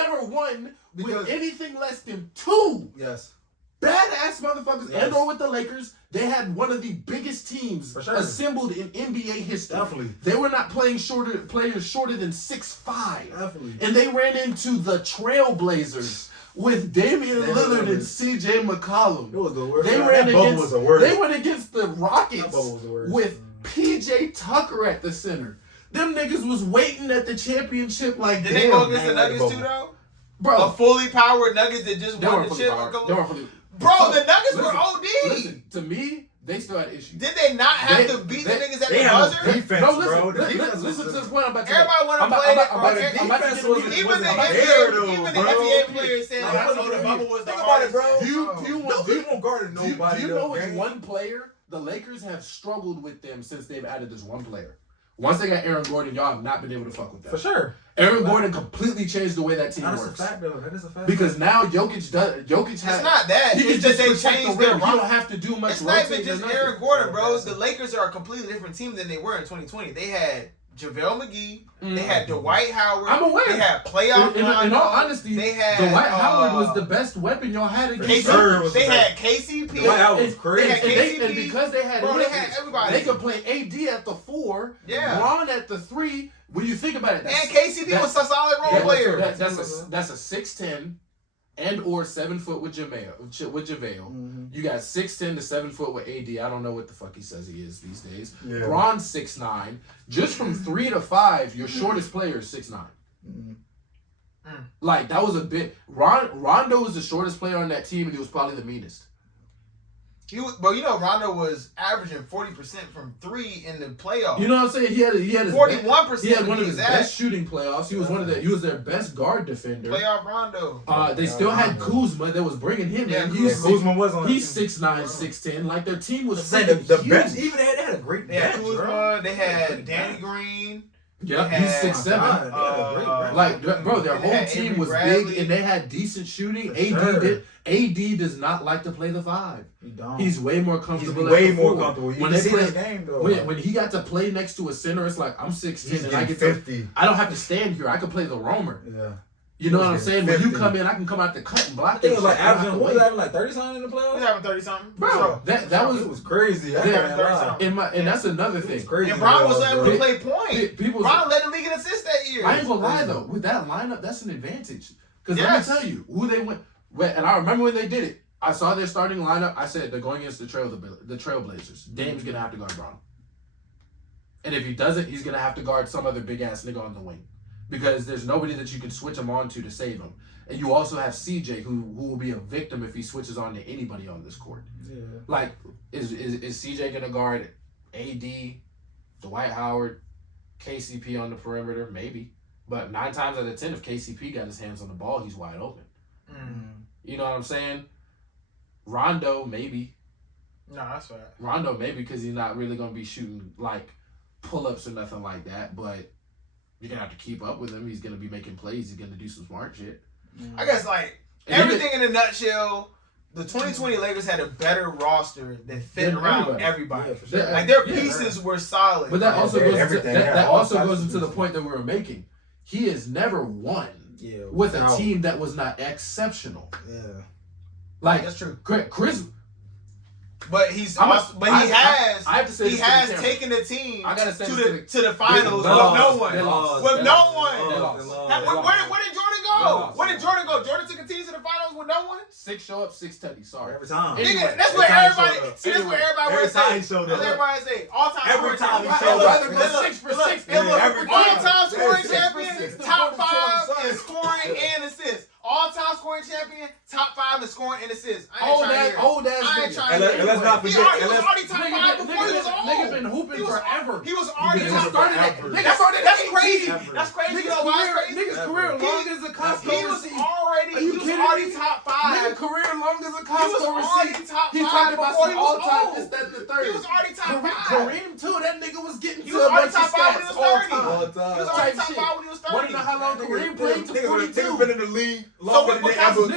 never won with anything less than 2. Yes. Badass motherfuckers, and or with the Lakers, they had one of the biggest teams assembled in NBA history. Definitely. They were not playing players shorter than 6'5". Definitely. And they ran into the Trailblazers with Damian Lillard and CJ McCollum. It was the worst. They went against the Rockets with PJ Tucker at the center. Them niggas was waiting at the championship like Did they go against the Nuggets too though? Bro, a fully powered Nuggets that just won the chip. Bro, the Nuggets were OD. Listen, to me, they still had issues. Did they not have to beat the niggas at the buzzer? Defense, no, listen to this point I'm about to everybody want to play it. Defense was even the NBA players said the bubble was the hardest. Bro. Do you won't guard nobody. Do you know which one player the Lakers have struggled with them since they've added this one player? Once they got Aaron Gordon, y'all have not been able to fuck with that. For sure. Aaron Gordon completely changed the way that team works. That's a fact, though. That is a fact. Because now Jokic has... It's not that. It's just they changed their rim. You don't have to do much. It's not even just Aaron Gordon, bro. The Lakers are a completely different team than they were in 2020. They had JaVale McGee. They had Dwight Howard. I'm aware. They had playoff. In all honesty, they had Dwight Howard was the best weapon y'all had against. They had KCP. Dwight Howard was crazy. They had KCP. And because they had everybody. They could play AD at the 4. Yeah. Bron at the 3. When you think about it, and KCP was a solid role player. That's a 6'10", and or 7 foot with JaVale. Mm-hmm. You got 6'10" to 7 foot with AD. I don't know what the fuck he says he is these days. Yeah. Bron's 6'9". Just from 3 to 5, your shortest player is 6'9". Mm-hmm. Like, that was a bit. Rondo was the shortest player on that team, and he was probably the meanest. But Rondo was averaging 40% from 3 in the playoffs. You know what I'm saying? He had his 41%. He had one of his best shooting playoffs. He was their best guard defender. Playoff Rondo. They still had Kuzma that was bringing him in. Kuzma was on. He's 6'9", 6'10". Like, their team was the bench. Even they had a great bench. They had Kuzma. Bro. They had Danny Green. Yeah, he's 6'7". Bro, their whole team was big and they had decent shooting. AD does not like to play the 5. He's way more comfortable. When they play his game though. When he got to play next to a center, it's like I'm 6'10" and I get 50. I don't have to stand here. I can play the roamer. Yeah. You know what I'm saying? 50. When you come in, I can come out the cut and block. It was like averaging, was having like 30-something in the playoffs? He was having 30-something. Bro, that was crazy. And that's another thing. Crazy. And Bron was able to play point. Bron led the league in assists that year. I ain't gonna lie though, with that lineup, that's an advantage. Because let me tell you, who they went. And I remember when they did it. I saw their starting lineup. I said they're going against the Trailblazers. Dame's gonna have to guard Bron. And if he doesn't, he's gonna have to guard some other big ass nigga on the wing. Because there's nobody that you can switch him on to save him. And you also have CJ who will be a victim if he switches on to anybody on this court. Yeah. Like, is CJ gonna guard AD, Dwight Howard, KCP on the perimeter? Maybe. But 9 times out of 10, if KCP got his hands on the ball, he's wide open. You know what I'm saying? Rondo, maybe. No, that's right. Rondo, maybe, because he's not really going to be shooting, like, pull-ups or nothing like that. But you're going to have to keep up with him. He's going to be making plays. He's going to do some smart shit. I guess, like, everything in a nutshell, the 2020 Lakers had a better roster that fit around everybody. Yeah, sure. Like, their pieces were solid. But that also goes into the point that we were making. He has never won with a team that was not exceptional. Yeah. Like, that's true. Chris. But he has taken the team to the finals with no one. With no one. Where did Jordan go? Where did Jordan go? Jordan took a team to the finals with no one? 6 show up, 6 tutty. Sorry. Every time. Nigga, that's what everybody. See, that's what everybody would say. That's what everybody say. All time. Every time he showed up. 6 for 6. All time scoring champion, top 5 in scoring and assists. All-time scoring champion, top 5 in scoring and assists. Old ass nigga. And let's not forget. He was already top 5 before he was old. Nigga been hooping forever. He was already top 5. That's crazy. That's crazy. You know why it's crazy? Nigga's career long as a Costco He was already top 5. Nigga career long as a Costco He was already top 5 He talking about before he was all-time old. this, that, the third. He was already top 5. Kareem too. That nigga was getting He was already top 5 when he was 30. All time. He was already top 5 when he was 30. Want to know how long Kareem played to 42? Niggas been in the league longer than they ever.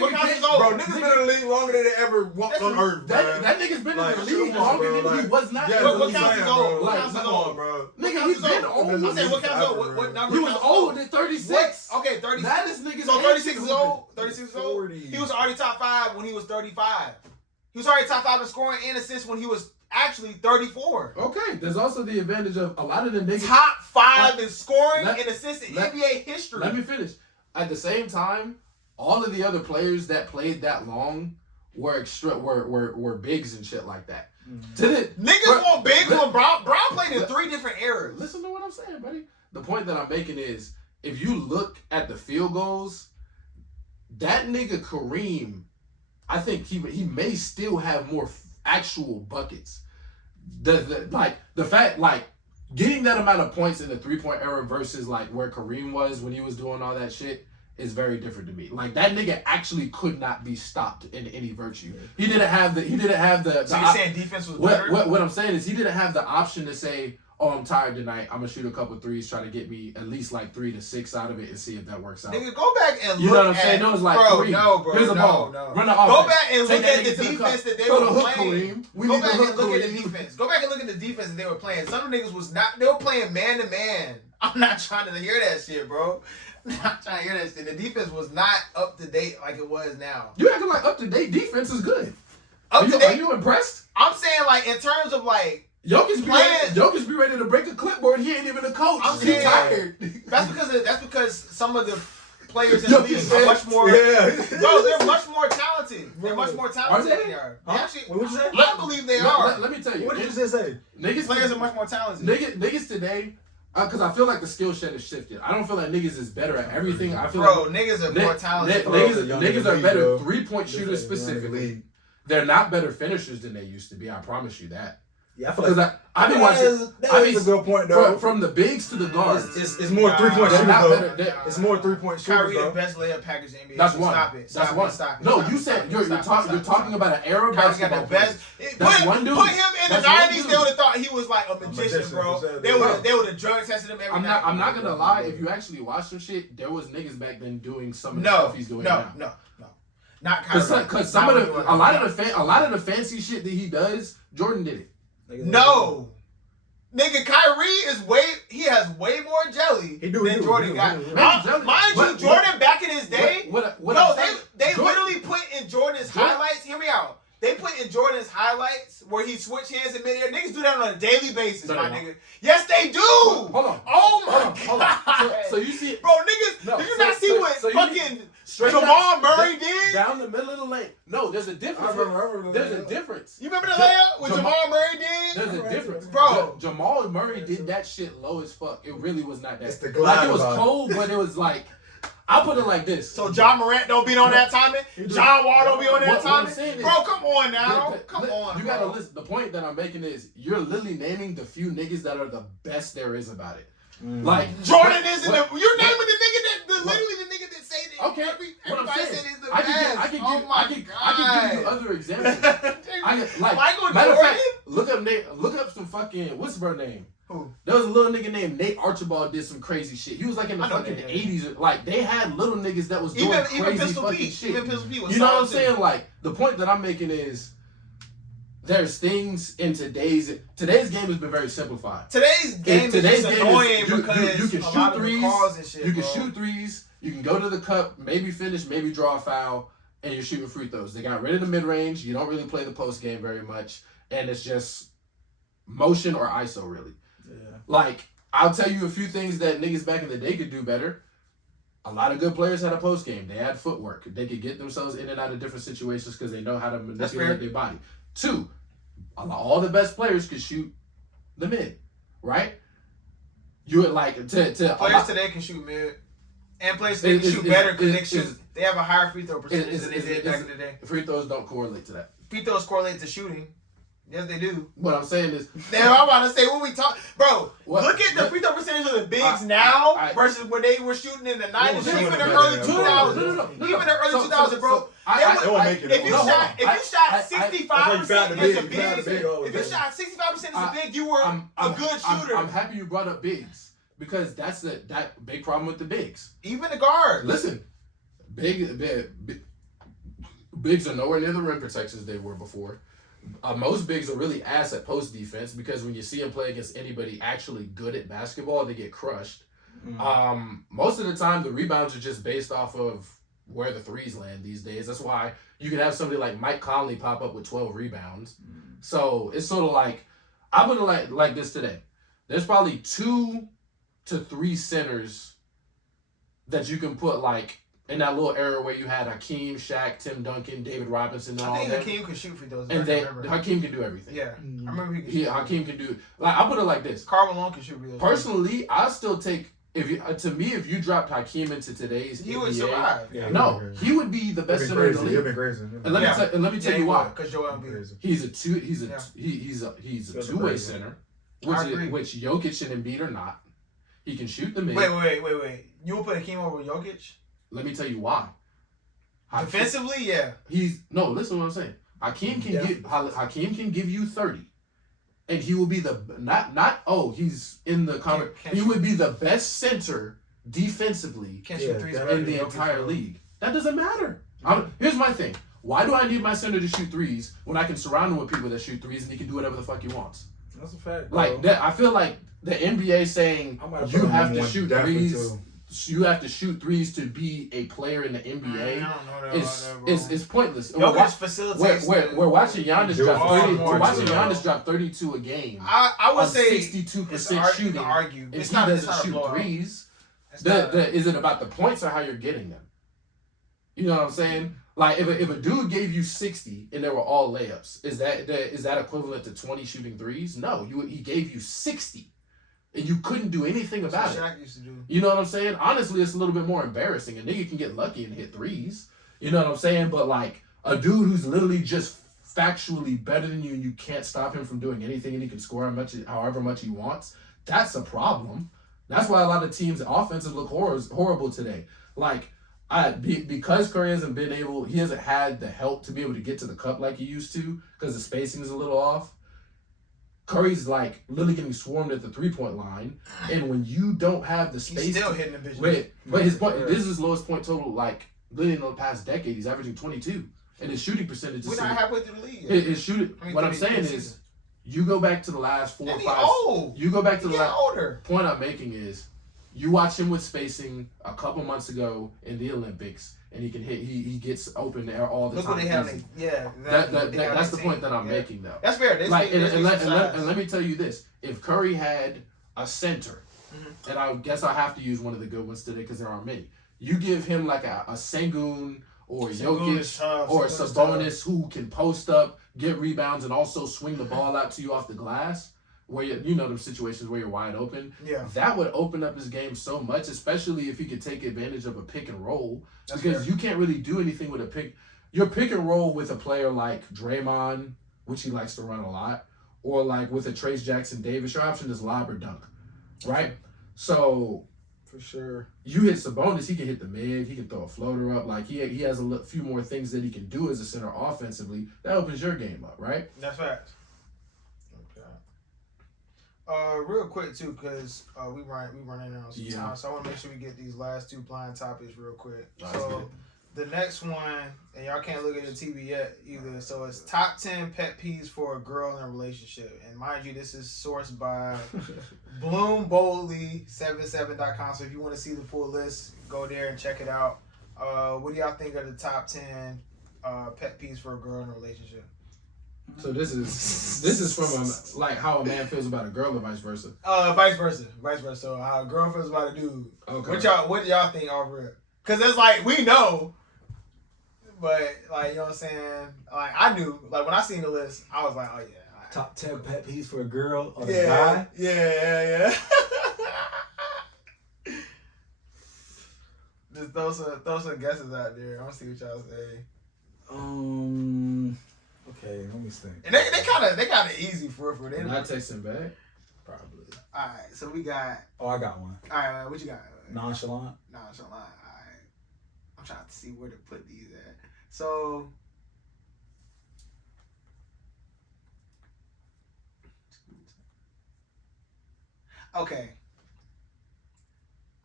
Bro, niggas been in the league longer than they ever walked on earth, bro. That nigga's been in the league longer than he was not. What counts as old? Come on, bro. Nigga, he's been old. I said, what counts as old? What number? He was old at 36. Okay, 36. That is niggas. So 36 is old. 36 is old. He was already top 5 when he was 35. He was already top 5 in scoring and assists when he was actually 34. Okay, there's also the advantage of a lot of the niggas. Top 5 in scoring and assists in NBA history. Let me finish. At the same time, all of the other players that played that long were bigs and shit like that. Niggas want bigs when Brown played in 3 different eras. Listen to what I'm saying, buddy. The point that I'm making is, if you look at the field goals, that nigga Kareem, I think he may still have more actual buckets. The fact, like, getting that amount of points in the 3-point era versus like where Kareem was when he was doing all that shit is very different to me. Like, that nigga actually could not be stopped in any virtue. He didn't have the. So you're saying defense was better? What I'm saying is he didn't have the option to say, "Oh, I'm tired tonight. I'm gonna shoot a couple threes, try to get me at least like 3 to 6 out of it, and see if that works out." Nigga, go back and look. You know what I'm saying? No, it's like, bro, Kareem, no, bro, here's a ball. No. Run the offense. Go back and look at the defense that they were playing. Go back and look at the defense. Go back and look at the defense that they were playing. Some of the niggas was not. They were playing man to man. I'm not trying to hear that shit, bro. I'm not trying to hear that shit. The defense was not up to date like it was now. You acting like up to date defense is good. Are you impressed? I'm saying, like, in terms of like Jokic be ready to break a clipboard. He ain't even a coach. I'm He's tired. That's because some of the players in the league are much more. Yeah. Bro, they're much more talented. They're much more talented Are they? than they are. Huh? They actually, What you say? I believe they are. Let me tell you. What did you just say? Players are much more talented. Niggas today, because I feel like the skill set has shifted. I don't feel like niggas is better at everything. I feel niggas are more talented. Niggas are better bro. 3-point shooters specifically. They're not better finishers than they used to be. I promise you that. Yeah, I feel like I've been watching. That is a good point, though. From the bigs to the guards. It's more 3-point They're shooters, not though. better. It's more 3-point shooters, Kyrie, the though. best layup package in the NBA. That's so one. Stop it. That's Stop one. it. Stop it. No, Stop you it. said Stop it. you're talking about an era of Kyrie's got basketball. the best. That's one dude. Put him in the That's one 90s, dude. they would have thought he was like a magician, bro. They would have drug tested him every night. I'm not gonna lie. If you actually watch some shit, there was niggas back then doing some of the stuff he's doing now. No. Not Kyrie. Because a lot of the fancy shit that he does, Jordan did it. No. Nigga, Kyrie he has way more jelly than Jordan got. Mind you, Jordan back in his day, they literally put in Jordan's highlights. Hear me out. They put in Jordan's highlights where he switched hands in midair. Niggas do that on a daily basis, my nigga. Yes, they do. Hold on. Oh my God. So you see, bro, niggas, did you not see what fucking Jamal Murray did? Down the middle of the lane. No, there's a difference. There's a difference. You remember the layup what Jamal Murray did? There's a difference. Bro. Jamal Murray did that shit low as fuck. It really was not that. It's the like, it was cold, but it was like, I'll put it like this. So John Morant don't be on that timing? John Wall don't be on that timing? Bro, is, come on now. Come on. You gotta listen. The point that I'm making is you're literally naming the few niggas that are the best there is about it. Like Jordan isn't you're naming the nigga that literally the nigga that say that everybody said is the best. I can give you other examples. Michael matter Jordan? Of fact, look up some fucking what's her name? Who? There was a little nigga named Nate Archibald did some crazy shit. He was like in the fucking 80s. Like they had little niggas that was doing crazy fucking shit. Even Pistol Pete was you know what I'm saying? Like the point that I'm making is there's things in today's game has been very simplified. Today's game is just annoying because you can a shoot lot of threes. the calls and shit, You can shoot threes. You can go to the cup, maybe finish, maybe draw a foul, and you're shooting free throws. They got rid of the mid range. You don't really play the post game very much, and it's just motion or ISO really. Yeah. Like I'll tell you a few things that niggas back in the day could do better. A lot of good players had a post game. They had footwork. They could get themselves in and out of different situations because they know how to manipulate their body. 2, all the best players could shoot the mid, right? You would like to players today can shoot mid, and players today can shoot better because they have a higher free throw percentage than they did back in the day. Free throws don't correlate to that. Free throws correlate to shooting. Yes, they do. What I'm saying is, now I'm about to say what we talk, bro. Look at the free throw percentage of the bigs now versus when they were shooting in the 90s, even the early 2000s. Even the early 2000s, bro. If you shot 65% as a big, if you shot 65% as a big, you were a good shooter. I'm happy you brought up bigs because that's that big problem with the bigs. Even the guards. Listen, bigs are nowhere near the rim protections they were before. Most bigs are really ass at post defense because when you see them play against anybody actually good at basketball, they get crushed. Most of the time, the rebounds are just based off of where the threes land these days. That's why you can have somebody like Mike Conley pop up with 12 rebounds. So it's sort of like, I put it like this today. There's probably 2 to 3 centers that you can put like in that little era where you had Hakeem, Shaq, Tim Duncan, David Robinson, and all that. I think Hakeem could shoot for those. And Hakeem can do everything. Yeah, I remember he could shoot. Hakeem can do. Like I put it like this. Karl Malone can shoot for those. Personally, I still take if you dropped Hakeem into today's he NBA, would survive. Yeah, no, he would be the best center in the league. He'd be crazy. And let me tell you why. Because Joel Embiid. He's a two-way center, which Jokic and Embiid are not. He can shoot the mid. Wait. You will put Hakeem over Jokic? Let me tell you why. Defensively, yeah. Listen to what I'm saying. Hakeem can give you 30. And he will be he's in the he would be the best center defensively in the entire league. That doesn't matter. Here's my thing. Why do I need my center to shoot threes when I can surround him with people that shoot threes and he can do whatever the fuck he wants? That's a fact. Bro. Like that, I feel like the NBA saying you have to shoot threes. You have to shoot threes to be a player in the NBA. It's pointless. We're watching Giannis drop 30. We're watching Giannis drop 32 a game. I would say 62% shooting. argue. If he doesn't shoot threes, Is it about the points or how you're getting them? You know what I'm saying? Like if a dude gave you 60 and they were all layups, is that equivalent to 20 shooting threes? No, he gave you 60. And you couldn't do anything about it. Shaq used to do. You know what I'm saying? Honestly, it's a little bit more embarrassing. A nigga can get lucky and hit threes. You know what I'm saying? But like a dude who's literally just factually better than you and you can't stop him from doing anything and he can score however much he wants, that's a problem. That's why a lot of teams' offensive look horrible today. Like, because Curry he hasn't had the help to be able to get to the cup like he used to because the spacing is a little off. Curry's like literally getting swarmed at the 3-point line, and when you don't have the space, he's still hitting the vision. But his point, this is his lowest point total like literally in the past decade. He's averaging 22, and his shooting percentage is. We're not halfway through the league. His shooting. What I'm saying is, you go back to the last 4 or 5. Old. You go back to the last. Older. Point I'm making is, you watch him with spacing a couple months ago in the Olympics, and he can hit. He gets open there all the time. Look what they have. Yeah. That's the point that I'm making, though. That's fair. And let me tell you this: if Curry had a center, and I guess I have to use one of the good ones today because there aren't many. You give him like a Sengun or Jokic or Sabonis who can post up, get rebounds, and also swing the ball out to you off the glass. Where you know them situations where you're wide open, that would open up his game so much, especially if he could take advantage of a pick and roll. Because you can't really do anything with a pick. Your pick and roll with a player like Draymond, which he likes to run a lot, or like with a Trace Jackson Davis, your option is lob or dunk, right? So for sure, you hit Sabonis, he can hit the mid, he can throw a floater up. Like he has a few more things that he can do as a center offensively. That opens your game up, right? That's facts. Real quick too, because we running out of some time, so I want to make sure we get these last 2 blind topics real quick. So the next one, and y'all can't look at the TV yet either. So it's top 10 pet peeves for a girl in a relationship, and mind you, this is sourced by BloomBoldly77.com. So if you want to see the full list, go there and check it out. What do y'all think are the top 10 pet peeves for a girl in a relationship? So this is from like how a man feels about a girl or vice versa. Vice versa. So how a girl feels about a dude. Okay. What do y'all think over it? Cause it's like we know, but like you know what I'm saying. Like I knew. Like when I seen the list, I was like, oh yeah. Top 10 pet peeves for a girl or a guy. Yeah. Just throw some guesses out there. I want to see what y'all say. Okay, let me think. And they kind of easy for they not texting back. Probably. All right, so we got. Oh, I got one. All right, what you got? Nonchalant. All right, I'm trying to see where to put these at. So. Okay.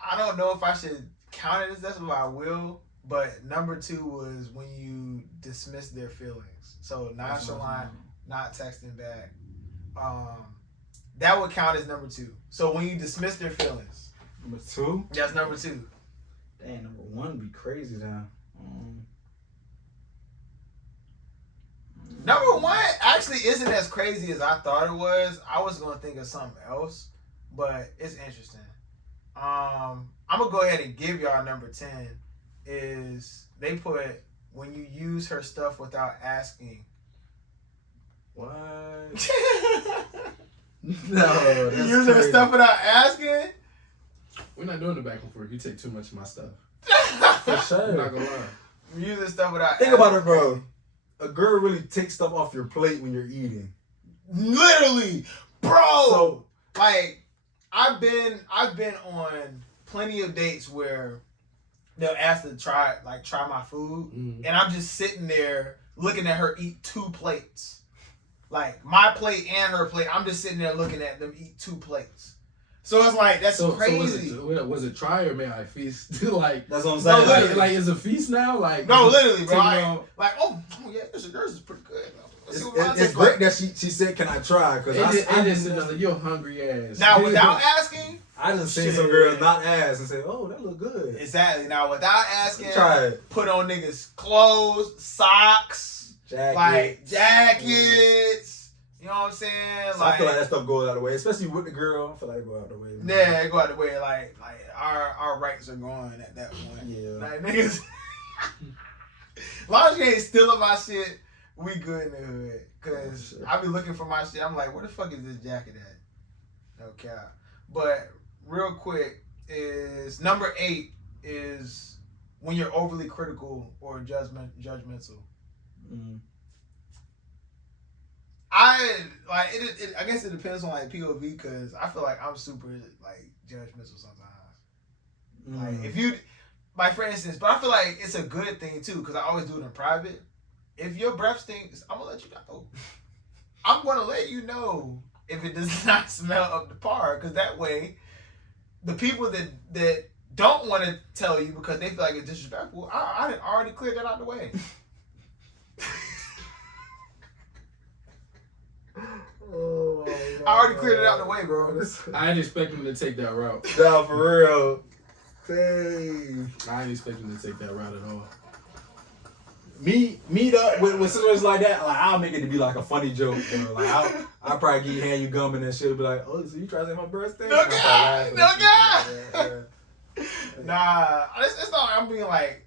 I don't know if I should count it as that's what I will. But number 2 was when you dismiss their feelings. So nonchalant, not texting back. That would count as number 2. So when you dismiss their feelings. Number 2? That's number 2. Dang, number 1 would be crazy now. Number 1 actually isn't as crazy as I thought it was. I was going to think of something else, but it's interesting. I'm going to go ahead and give y'all number 10. Is they put when you use her stuff without asking. What? No, you use her stuff without asking. We're not doing the back and forth. You take too much of my stuff. For sure. I'm not gonna lie. Using stuff without. Think about it, bro. A girl really takes stuff off your plate when you're eating. Literally, bro. So, like, I've been on plenty of dates where they'll ask to try my food, and I'm just sitting there looking at her eat 2 plates, like my plate and her plate. I'm just sitting there looking at them eat 2 plates. So it's like that's crazy. So was it try or may I feast? Like that's what I'm saying. No, like is a feast now? Like no, literally, bro. Like oh yeah, yours is pretty good. It's great that she said, "Can I try?" Because I just you're hungry ass. Now without asking. I just seen some girls not ask and say, "Oh, that look good." Exactly. Now, without asking, try it. Put on niggas' clothes, socks, jackets. You know You know what I'm saying? So I feel like that stuff goes out of the way, especially with the girl. I feel like it go out the way. Yeah, it go out the way. Like our rights are gone at that point. Yeah. Like niggas, as long as you ain't stealing my shit, we good in the hood. Cause I be looking for my shit. I'm like, where the fuck is this jacket at? No cap. But real quick is number 8 is when you're overly critical or judgmental. Mm. I like it. I guess it depends on like POV because I feel like I'm super like judgmental sometimes. Like if you, like for instance, but I feel like it's a good thing too because I always do it in private. If your breath stinks, I'm gonna let you know. I'm gonna let you know if it does not smell up to par because that way, the people that don't want to tell you because they feel like it's disrespectful, I done already cleared that out the way. Oh, I already cleared it out the way, bro. I didn't expect him to take that route. Nah, for real. Dang. I didn't expect him to take that route at all. Me though, with situations like that, like I'll make it to be like a funny joke. You know? Like I'll probably hand you gum and that shit. Be like, oh, so you trying to say my birthday? No God, no God. Nah, it's not. I'm being like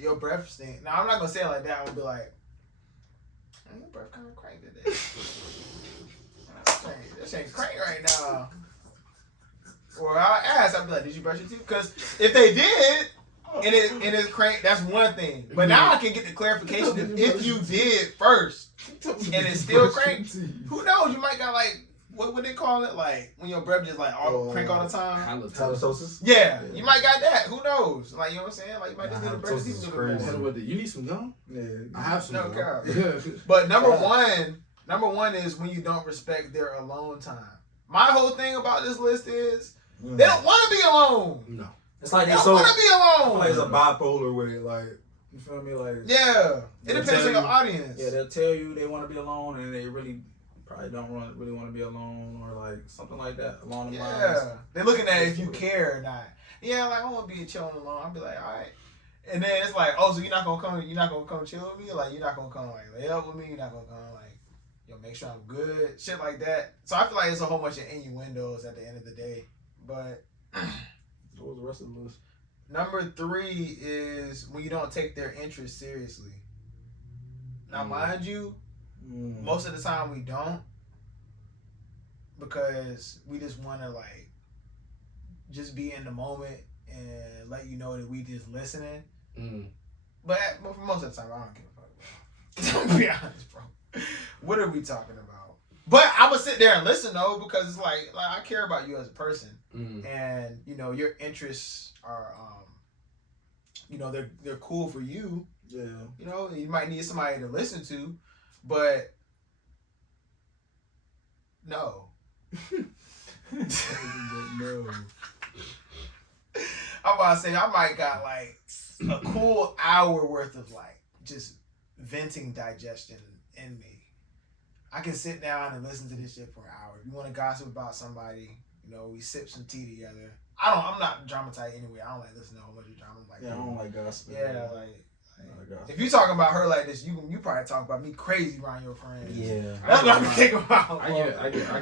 your breath stink. Nah, I'm not gonna say it like that. I'll be like, your breath kind of crank today. This ain't crank right now. Or I'll ask. I'll be like, did you brush your teeth? Because if they did. And it's crank. That's one thing. But now I can get the clarification if you did first, and it's still crank. Who knows? You might got like what would they call it? Like when your breath just like all crank all the time. Halitosis. Yeah, you might got that. Who knows? Like you know what I'm saying? Like you might just need to brush your teeth a little more. You need some gum? Yeah, I have some. No gum. God. But number one is when you don't respect their alone time. My whole thing about this list is they don't want to be alone. No. It's like they don't want to be alone. I feel like it's a bipolar with it, like you feel me, like yeah. It depends on your audience. Yeah, they'll tell you they want to be alone, and they really probably don't really want to be alone, or like something like that along the lines. Yeah, they're looking at if you care or not. Yeah, like I want to be chilling alone. I'll be like, all right. And then it's like, oh, so you're not gonna come chill with me? Like you're not gonna come like lay up with me? You're not gonna come like, yo, make sure I'm good, shit like that. So I feel like it's a whole bunch of innuendos at the end of the day, but. What was the rest of the list? Number 3 is when you don't take their interest seriously. Now, mind you, most of the time we don't because we just want to like just be in the moment and let you know that we just listening. But for most of the time, I don't give a fuck. To be honest, bro. What are we talking about? But I'm gonna sit there and listen though because it's like I care about you as a person, and you know your interests are, you know they're cool for you. Yeah. You know you might need somebody to listen to, but no. No. I'm about to say I might got like a cool hour worth of like just venting digestion in me. I can sit down and listen to this shit for an hour. If you want to gossip about somebody, you know, we sip some tea together. I'm not drama type anyway. I don't like listening to a whole bunch of drama. Like, yeah, I don't like gossip. Yeah, like if you talking about her like this, you probably talk about me crazy around your friends. Yeah, that's what I'm thinking about. I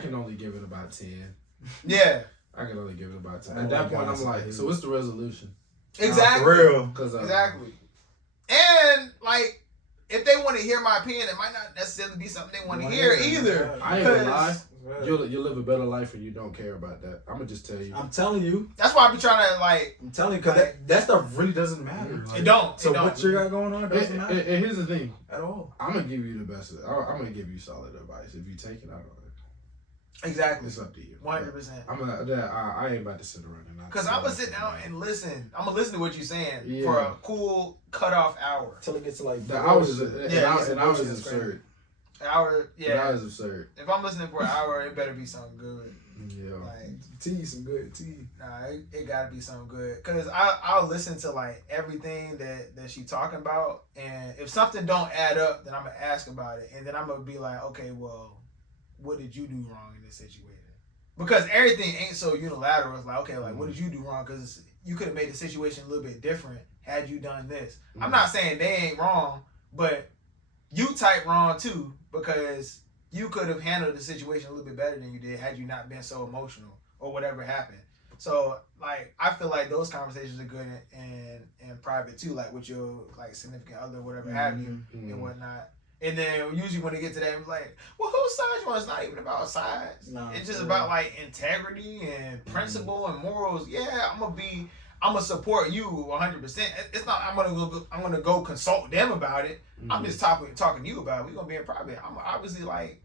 can only give it about 10. Yeah, I can only give it about 10. At that point, I'm like, so what's the resolution? Exactly. For real. Exactly. And like. If they want to hear my opinion, it might not necessarily be something they want to hear either. I ain't gonna lie. You'll live a better life and you don't care about that. I'm gonna just tell you. I'm telling you. That's why I be trying to like. I'm telling you because that stuff really doesn't matter. Like, it don't. So what you got going on doesn't matter. And here's the thing. At all. I'm gonna give you the best. I'm gonna give you solid advice. If you take it, I don't. Exactly. It's up to you. 100%. I ain't about to sit around and not. Because I'm gonna sit down and listen. I'm gonna listen to what you're saying for a cool cutoff hour. Till it gets to like the hours is absurd. An hour, yeah. That is absurd. If I'm listening for an hour, it better be something good. Yeah. Like tea, some good tea. Nah, it gotta be something good. Cause I'll listen to like everything that she talking about, and if something don't add up, then I'm gonna ask about it, and then I'm gonna be like, okay, well, what did you do wrong in this situation? Because everything ain't so unilateral. It's like, okay, like what did you do wrong? Because you could have made the situation a little bit different had you done this. I'm not saying they ain't wrong, but you type wrong too, because you could have handled the situation a little bit better than you did had you not been so emotional or whatever happened. So, like, I feel like those conversations are good in private too, like with your like significant other, whatever have you, and whatnot. And then usually when they get to that, it's like, well, whose side you on? It's not even about sides. No, it's just about like integrity and principle and morals. Yeah, I'm gonna support you 100%. It's not I'm gonna go consult them about it. I'm just talking to you about it. We're gonna be in private. I'm obviously like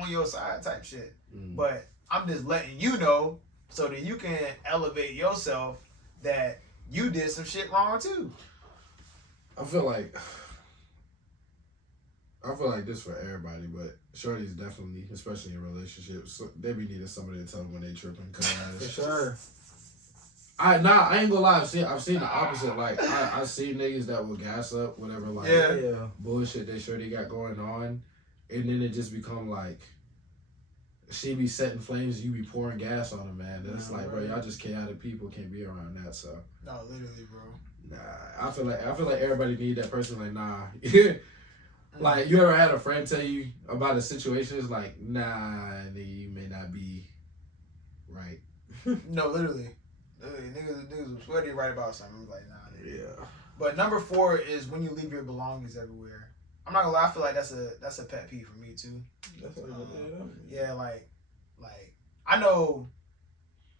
on your side type shit, but I'm just letting you know so that you can elevate yourself that you did some shit wrong too. I feel like this for everybody, but shorties definitely, especially in relationships, they be needing somebody to tell them when they tripping. For sure. I ain't gonna lie. I've seen the opposite. Like I see niggas that will gas up whatever bullshit they shorty got going on, and then it just become like she be setting flames, you be pouring gas on them, man. That's bro, y'all just chaotic people, can't be around that. So no, literally, bro. Nah, I feel like everybody need that person. Like nah. Like, you ever had a friend tell you about a situation? It's like, nah, nigga, you may not be right. No, literally. Niggas was sweaty right about something. I was like, nah, nigga. Yeah. But number 4 is when you leave your belongings everywhere. I'm not gonna lie, I feel like that's a pet peeve for me too. Yeah, like I know.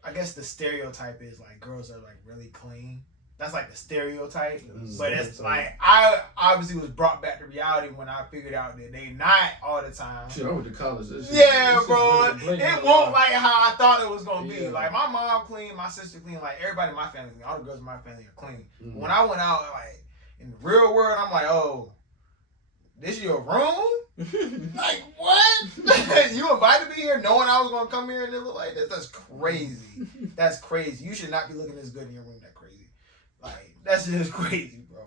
I guess the stereotype is like girls are like really clean. That's like the stereotype, but it's like I obviously was brought back to reality when I figured out that they not all the time. Shit, I went to college. Yeah, bro, it won't like how I thought it was gonna be. Like my mom clean, my sister clean, like everybody in my family clean. All the girls in my family are clean. When I went out, like in the real world, I'm like, oh, this your room? Like what? You invited me here knowing I was gonna come here and it look like this? That's crazy. That's crazy. You should not be looking this good in your room. That crazy. Like that's just crazy, bro.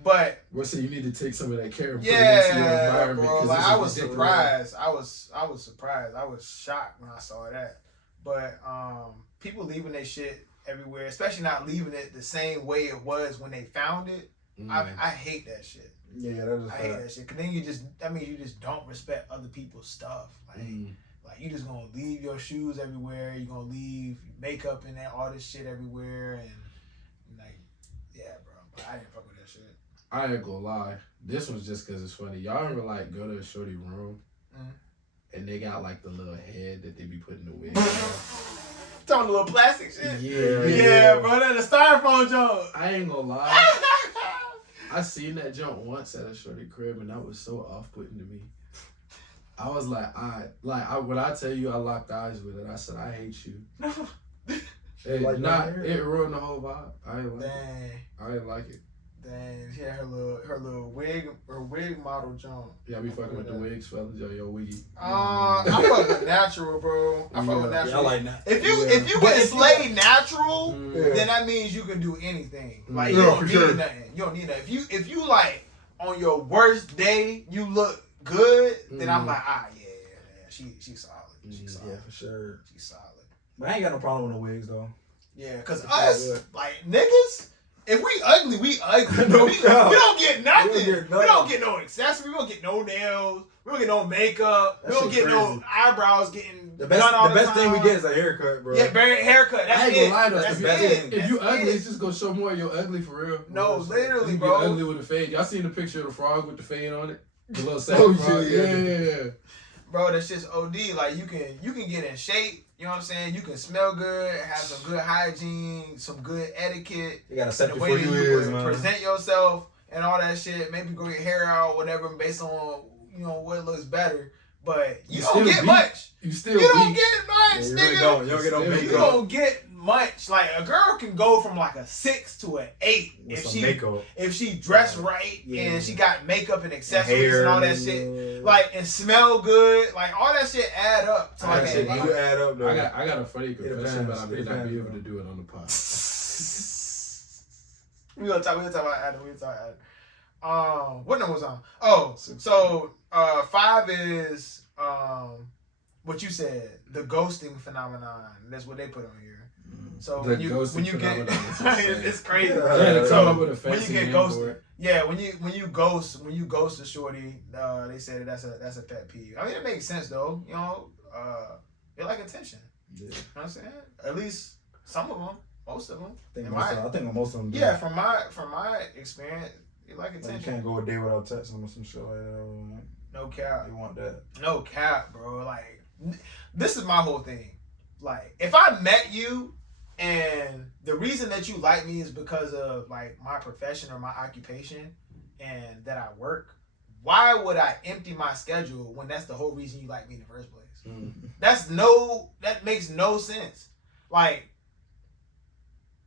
But so you need to take some of that care and put it into your environment. Bro, like I was surprised. I was surprised. I was shocked when I saw that. But people leaving their shit everywhere, especially not leaving it the same way it was when they found it. I hate that shit. Yeah, that is. I hate that shit. Cause then you just don't respect other people's stuff. Like you just gonna leave your shoes everywhere. You gonna leave makeup and all this shit everywhere and. Yeah, bro. But I didn't fuck with that shit. I ain't gonna lie. This one's just because it's funny. Y'all ever like go to a shorty room and they got like the little head that they be putting the wig on? Talking the little plastic shit? Yeah, bro. That the styrofoam junk. I ain't gonna lie. I seen that junk once at a shorty crib and that was so off-putting to me. I was like, when I tell you I locked eyes with it, I said, I hate you. It ruined the whole vibe. I ain't like it. Dang, she had her little wig model jump. Yeah, I be fucking with the wigs, fellas. Yo, wiggy. I fuck with natural, bro. I fuck with natural. Yeah, I like that. If you can slay natural, then that means you can do anything. Like you don't need nothing. You don't need that. If you like on your worst day you look good, then I'm like, she's solid. She's solid. Yeah, for sure. She's solid. But I ain't got no problem with the wigs though. Yeah, cause us like niggas, if we ugly, we ugly. we don't get nothing. We don't get no accessory. We don't get no nails. We don't get no makeup. We don't get no eyebrows getting done all the time. The best thing we get is a haircut, bro. Yeah, haircut. That's I ain't gonna lie though. That's it. If you ugly, it's just gonna show more you're ugly for real. No, literally, you bro. Ugly with a fade. Y'all seen the picture of the frog with the fade on it? The little sad frog. Yeah. Bro, that's just OD. Like you can get in shape. You know what I'm saying? You can smell good, have some good hygiene, some good etiquette. You gotta set the way that you present yourself and all that shit. Maybe grow your hair out, whatever, based on what looks better. But you don't get much. You don't get much, nigga. You don't get no makeup. You don't get much. Like a girl can go from like a 6 to an 8 if she dressed right and she got makeup and accessories and all that shit. Like and smell good. Like all that shit add up. To like shit do add up. Though. I got a funny confession, but I may not be able to do it on the pod. we gonna talk about Adam. What number was on? Oh, so 5 is what you said, the ghosting phenomenon. That's what they put on here. So The when you get, it's crazy. Yeah, so with a when you get ghosted, when you ghost a shorty, they say that's a pet peeve. I mean, it makes sense though. You know, they like attention. Yeah. You know what I'm saying? At least some of them, most of them. I think most of them. Yeah, from my experience, they like attention. Like you can't go a day without texting them or some shit like that. No cap. You want that? No cap, bro. Like, this is my whole thing. Like, if I met you and the reason that you like me is because of like my profession or my occupation and that I work, why would I empty my schedule when that's the whole reason you like me in the first place? That makes no sense. Like,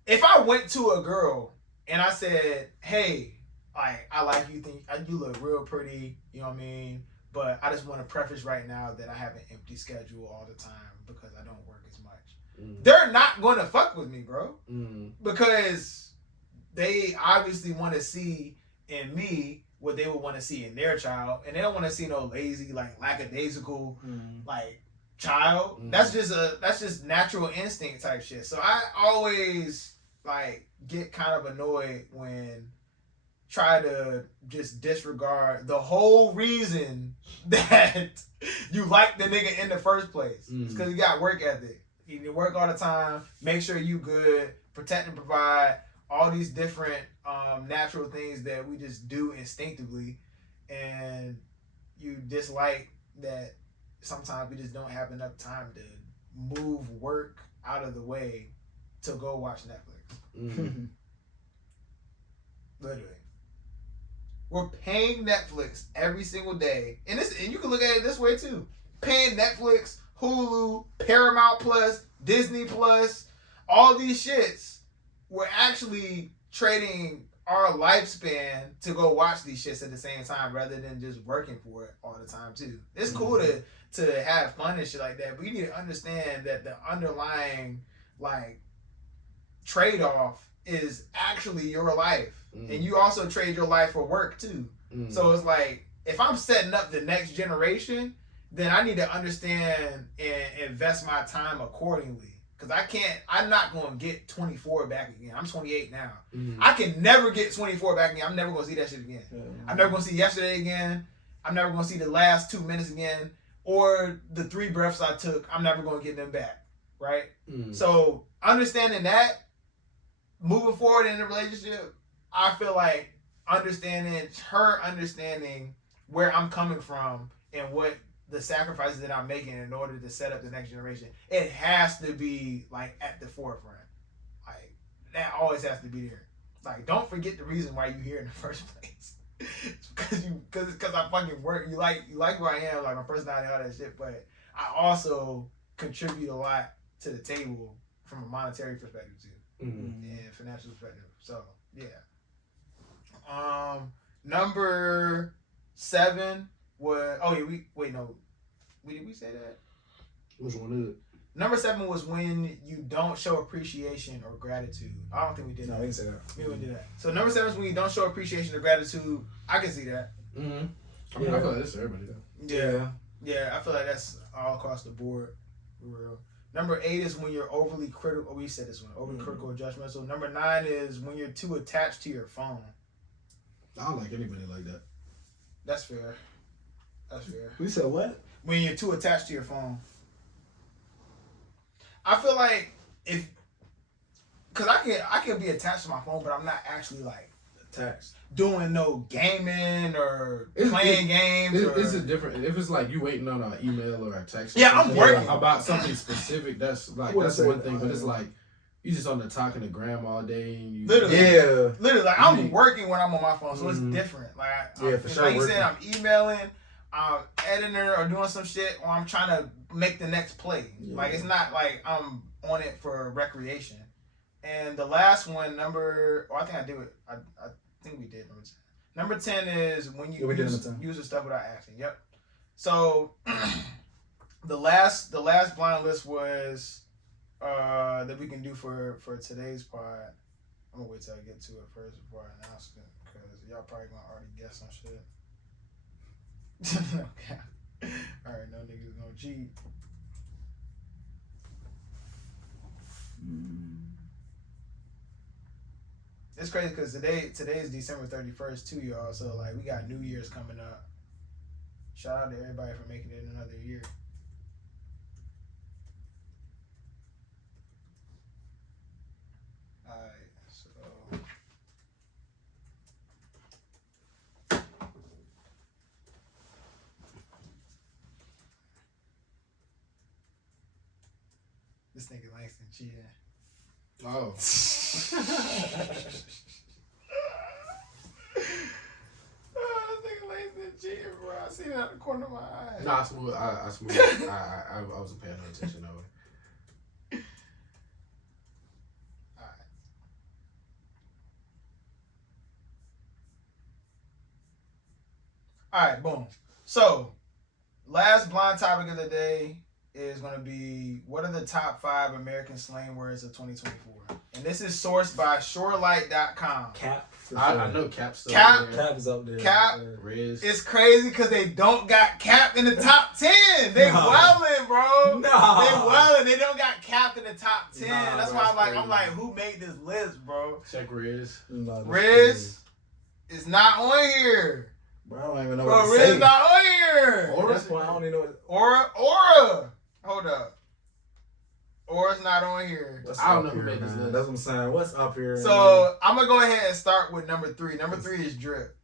if I went to a girl and I said, hey, like, I like you, think you look real pretty, you know what I mean? But I just want to preface right now that I have an empty schedule all the time because I don't work as much. They're not going to fuck with me, bro. Because they obviously want to see in me what they would want to see in their child. And they don't want to see no lazy, like, lackadaisical, like, child. That's just natural instinct type shit. So I always, like, get kind of annoyed when try to just disregard the whole reason that you like the nigga in the first place. It's because you got work ethic. You need to work all the time, make sure you good, protect and provide, all these different natural things that we just do instinctively. And you dislike that sometimes we just don't have enough time to move work out of the way to go watch Netflix. Literally. We're paying Netflix every single day. And you can look at it this way too. Paying Netflix, Hulu, Paramount Plus, Disney Plus, all these shits. We're actually trading our lifespan to go watch these shits at the same time rather than just working for it all the time too. It's cool to have fun and shit like that, but you need to understand that the underlying like trade-off is actually your life. And you also trade your life for work too. So it's like, if I'm setting up the next generation, then I need to understand and invest my time accordingly. Because I'm not going to get 24 back again. I'm 28 now. I can never get 24 back again. I'm never going to see that shit again. I'm never going to see yesterday again. I'm never going to see the last 2 minutes again. Or the 3 breaths I took, I'm never going to get them back. Right? So understanding that, moving forward in the relationship, I feel like understanding where I'm coming from and what the sacrifices that I'm making in order to set up the next generation, it has to be like at the forefront. Like, that always has to be there. Like, don't forget the reason why you're here in the first place. Because I fucking work. You like who I am, like my personality, all that shit. But I also contribute a lot to the table from a monetary perspective too, and financial perspective. So yeah. Number 7 was did we say that? Which one is it? Number 7 was when you don't show appreciation or gratitude. I don't think we did that. No, we didn't say that. We didn't do that. So number 7 is when you don't show appreciation or gratitude. I can see that. I mean, I feel like that's everybody though. Yeah, I feel like that's all across the board, for real. Number 8 is when you're overly critical. Oh, we said this one. Overly critical or judgmental. Number 9 is when you're too attached to your phone. I don't like anybody like that. That's fair. We said what? When you're too attached to your phone. I feel like because I can be attached to my phone, but I'm not actually like attached doing no gaming or playing games. It's a different. If it's like you waiting on an email or a text. Yeah, I'm working about something specific. That's one thing. But it's like you just on there talking to grandma all day. And you, literally, like I'm working when I'm on my phone, so it's different. Like, for sure. Like you said, I'm emailing, I'm editing or doing some shit, or I'm trying to make the next play. Yeah. Like, it's not like I'm on it for recreation. And the last one, I think I do it. I think we did number 10 is when you use the stuff without asking. Yep. So the last blind list was that we can do for today's pod. I'm gonna wait till I get to it first before I announce it, because y'all probably gonna already guess some shit. Okay. Alright, no niggas gonna cheat. It's crazy because today is December 31st too, y'all. So like we got New Year's coming up. Shout out to everybody for making it another year. Alright, so this nigga Langston cheating. Oh. This nigga Langston cheating, bro. I seen it out the corner of my eye. Nah, I smooth. I smooth. I wasn't paying no attention though. Alright, boom. So, last blind topic of the day is going to be what are the top 5 American slang words of 2024? And this is sourced by shorelight.com. Cap. I know Cap's still Cap. there. Cap is up there. Cap. Riz. It's crazy because they don't got Cap in the top 10. They wildin', bro. Nah. They wildin'. They don't got Cap in the top 10. Nah, that's bro, why that's I'm like, who made this list, bro? Check Riz. Nah, Riz is not on here. Bro, I don't even know Bro, what to Riz say. not on here. Aura? That's why I don't even know what. Aura. Hold up. Aura's not on here. What's I don't up know who here, made this man? list. That's what I'm saying. What's up here? So I'm gonna go ahead and start with number 3. Number 3 is Drip.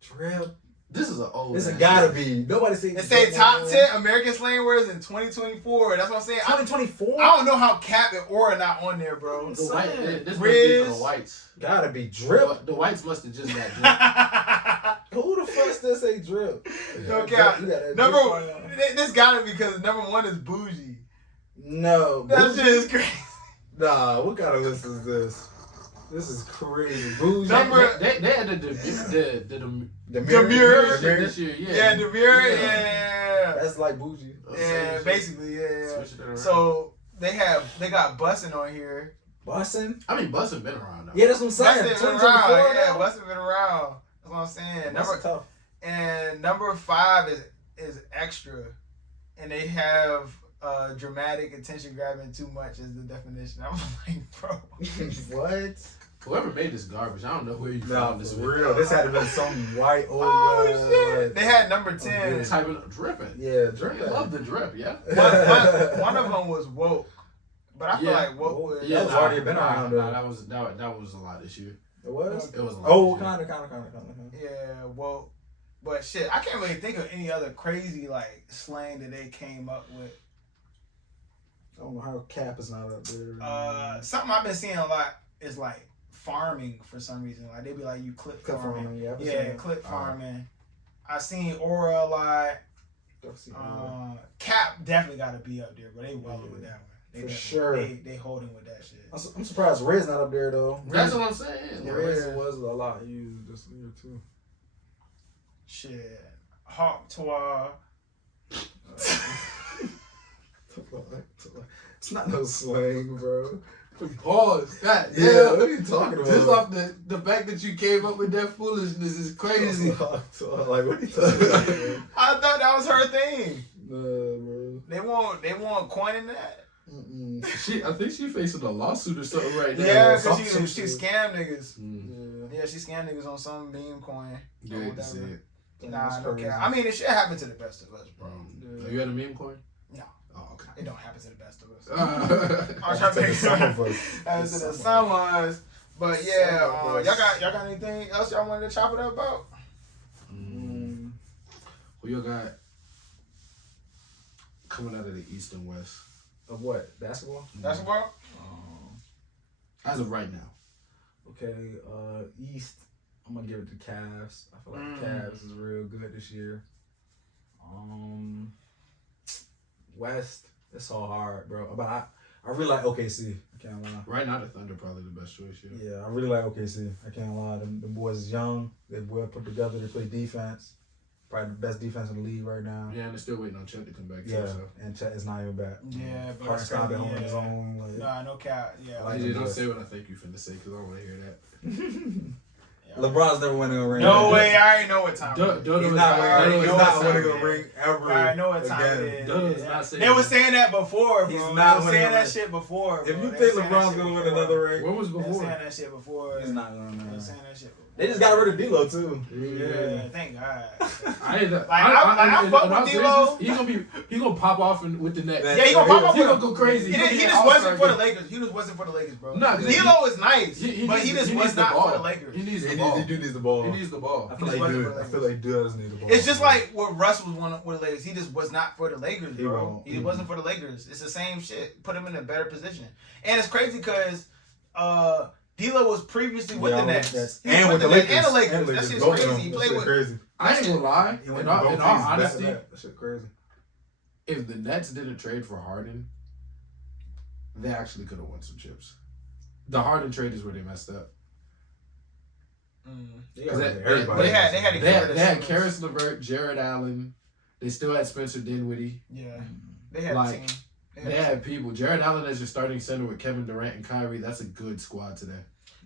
Drip. This is an old. This ass has gotta shit. be. Nobody say. It say top 10 American slang words in 2024. That's what I'm saying. 2024. I don't know how Cap and Aura not on there, bro. The white, this must be Riz. for the whites. Gotta be Drip. The whites must have just got drip. Who the fuck still say Drip? No Yeah. cap. You got that Number drip on. this gotta be because number 1 is Bougie. No. That Bougie? shit is crazy. Nah. What kind of list is this? This is crazy. Bougie. Number- They had the Demure. shit this year. Yeah, Yeah. Demure. Yeah. That's like Bougie. Yeah, basically, yeah. Switch it around. So they got Bussin' on here. Bussin'? I mean, Bussin' been around though. Yeah, that's what I'm saying. Bussin' been 2024 around. Yeah, now? Bussin' been around. That's what I'm saying. That's tough. And number 5 is Extra, and they have dramatic attention grabbing too much as the definition. I'm like, bro. What? Whoever made this garbage, I don't know where you Nah, found this. for real. This had to been some white old. Oh guy, shit! They had number 10. yeah. Typing dripping. Yeah, I Drip. love the drip. Yeah. One of them was Woke, but I feel Yeah. like Woke was. Yeah, it's already been around, though. That was a lot this year. It was. It was a lot. Oh, this year. kind of. Yeah, Woke. But shit, I can't really think of any other crazy like slang that they came up with. I don't know how Cap is not up there. Something I've been seeing a lot is like farming for some reason. Like they be like you clip Clip farming. farming, yeah, I've been Yeah, seeing- clip farming. I seen Aura a lot. Cap definitely got to be up there, but they well with that one. They For definitely- sure. They holding with that shit. I'm surprised Riz not up there though. That's what I'm saying. Yeah, Riz Riz. was a lot used this year too. Shit. Hawk Tois. It's not no slang, bro. Pause. God damn. Yeah, what are you talking about? Just off the fact that you came up with that foolishness is crazy. Like, what are you talking about? I thought that was her thing. Nah, bro. They want coining that. Mm-mm. I think she facing a lawsuit or something right now. Yeah, some because she shit. scammed niggas. Mm. Yeah. Yeah, she scammed niggas on some meme coin. Yeah, or you whatever. see it. Nah, That's no crazy. cap. I mean, it should happen to the best of us, bro. Yeah. Are you at a meme coin? No. Oh, okay. It don't happen to the best of us. Uh, I'm trying to make Some sure. of us. Happens to the some of us. But yeah, Some of us. y'all got anything else y'all wanted to chop it up about? Mm. Who you got coming out of the East and West? Of what? Basketball? Basketball? As of right now. Okay, East, I'm gonna give it to Cavs. I feel like Cavs is real good this year. West, it's all hard, bro. But I really like OKC. I can't lie. Right now, the Thunder probably the best choice. Yeah. Yeah, I really like OKC. I can't lie. Them boys is young. They're well put together. They play defense. Probably the best defense in the league right now. Yeah, and they're still waiting on Chet to come back. Yeah, Too, so. and Chet is not even back. Yeah, but Harden's that's not been crazy, on his yeah. own. Like, Nah, no cap. Yeah, Like Yeah, them don't boys. say what I think you finna say because I don't want to hear that. yeah, LeBron's never winning a ring. No way, I already know what time. He's not winning a ring ever. I know what time it is. They were saying that before, bro. He's They not were winning saying a that ring. shit before, bro. If you think LeBron's gonna win another ring, what was They were before? saying that shit before. he's not gonna They win. were saying that shit before. They just got rid of D'Lo too. Yeah, thank God. I fuck with D-Lo. He gonna pop off with the Nets. Yeah, he gonna pop off He with gonna go crazy. He just wasn't for the Lakers. He just wasn't for the Lakers, bro. Nah, D'Lo is nice, but he just needs was the not ball. for the Lakers. He needs the He ball. needs the ball. He needs the ball. I feel like he does need the ball. It's just like what Russ was one with the Lakers. He just was not for the Lakers, He bro. won't. He wasn't for the Lakers. It's the same shit. Put him in a better position. And it's crazy because D'Lo was previously with the Nets. And with the Lakers. And the Lakers. That shit's crazy. He played with. Crazy. I ain't gonna lie. In all honesty, that shit crazy. if the Nets didn't trade for Harden, they actually could have won some chips. The Harden trade is where they messed up. They had Karis LeVert, Jared Allen. They still had Spencer Dinwiddie. Yeah, they had a team. They had people. Jared Allen as your starting center with Kevin Durant and Kyrie. That's a good squad today.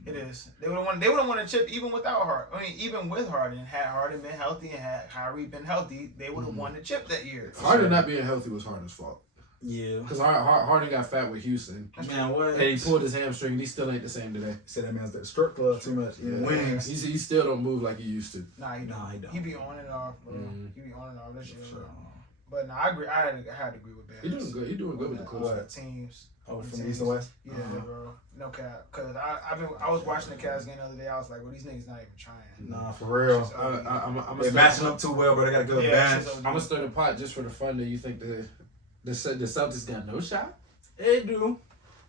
It is. They would have won a chip even without Harden. I mean, even with Harden, had Harden been healthy and had Kyrie been healthy, they would have won the chip that year. Harden not being healthy was Harden's fault. Yeah, because Harden got fat with Houston. Man, what? And he pulled his hamstring. And he still ain't the same today. Said that man's at the strip club too much. Winnings. He still don't move like he used to. Nah, he don't. He be on and off, bro. He be on and off. That shit. Sure. But no, I agree. I had to agree with that. He doing good. He doing good with the Clippers. Teams. Oh, from the East and West. Yeah, bro. No cap. Cause I was watching the Cavs game the other day. I was like, well, these niggas not even trying. Nah, for real. I'm They're matching up too well, but they got a good bench. I'm gonna stir the pot just for the fun that you think the Celtics got no shot. They do.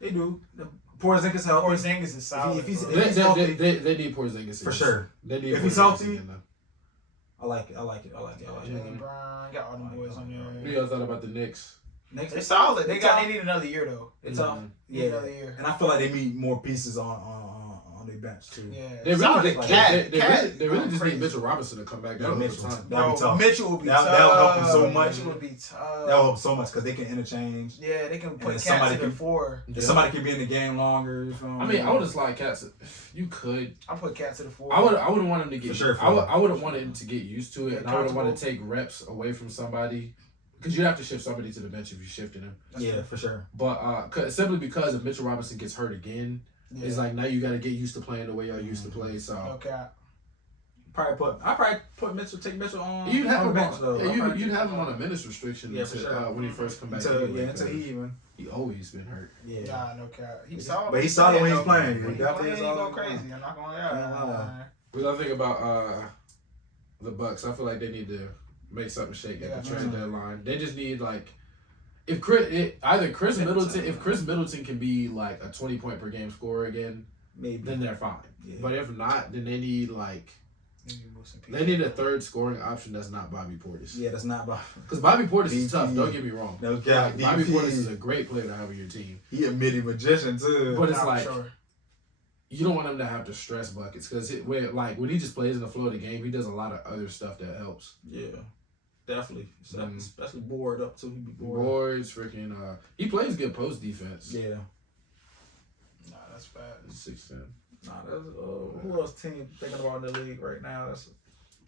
Porzingis healthy. Porzingis is solid. If he's healthy, they need Porzingis for sure. They need if he's healthy. I like it. Jalen Brown, got all them boys on there. What do y'all thought about the Knicks? They're solid. They need another year though. It's tough. Yeah, another year. And I feel like they need more pieces on their bench too. Yeah, they really just need Mitchell Robinson to come back. That'll be tough. Mitchell will be tough. That'll help them so much. Mitchell will be tough. That'll help so much because they can interchange. Yeah, they can put Cat to the 4. Somebody can be in the game longer. I mean, I would have slide Cat. You could. I put Cat to the 4. I would want him to get. For sure. I would have wanted him to get used to it, and I would have wanted to take reps away from somebody. Because you'd have to shift somebody to the bench if you shifted him. Yeah, for sure. But simply because if Mitchell Robinson gets hurt again, it's like now you got to get used to playing the way y'all used to play. So okay. I put Mitchell. Take Mitchell on. You'd have on him bench on, though. You'd have him on a minutes restriction when he first come back. Until he even. He always been hurt. Yeah. Nah, no cap. He's solid. But he's solid when he's playing. When he's playing, he go crazy. I'm not gonna lie. What do I think about the Bucks? I feel like they need to make something shake at the trade deadline. They just need if Chris Middleton can be like a 20-point per game scorer again, maybe then they're fine. Yeah. But if not, then they need they need a third scoring option that's not Bobby Portis. Yeah, that's not Bobby. Because Bobby Portis is tough. Don't get me wrong. No cap. Bobby Portis is a great player to have on your team. He a midi magician too. But it's you don't want him to have to stress buckets because when he just plays in the flow of the game, he does a lot of other stuff that helps. Yeah. Definitely. Especially board up too. He be bored. Boards, freaking he plays good post defense. Yeah. Nah, that's bad. 6'10". Nah, that's who else team thinking about in the league right now?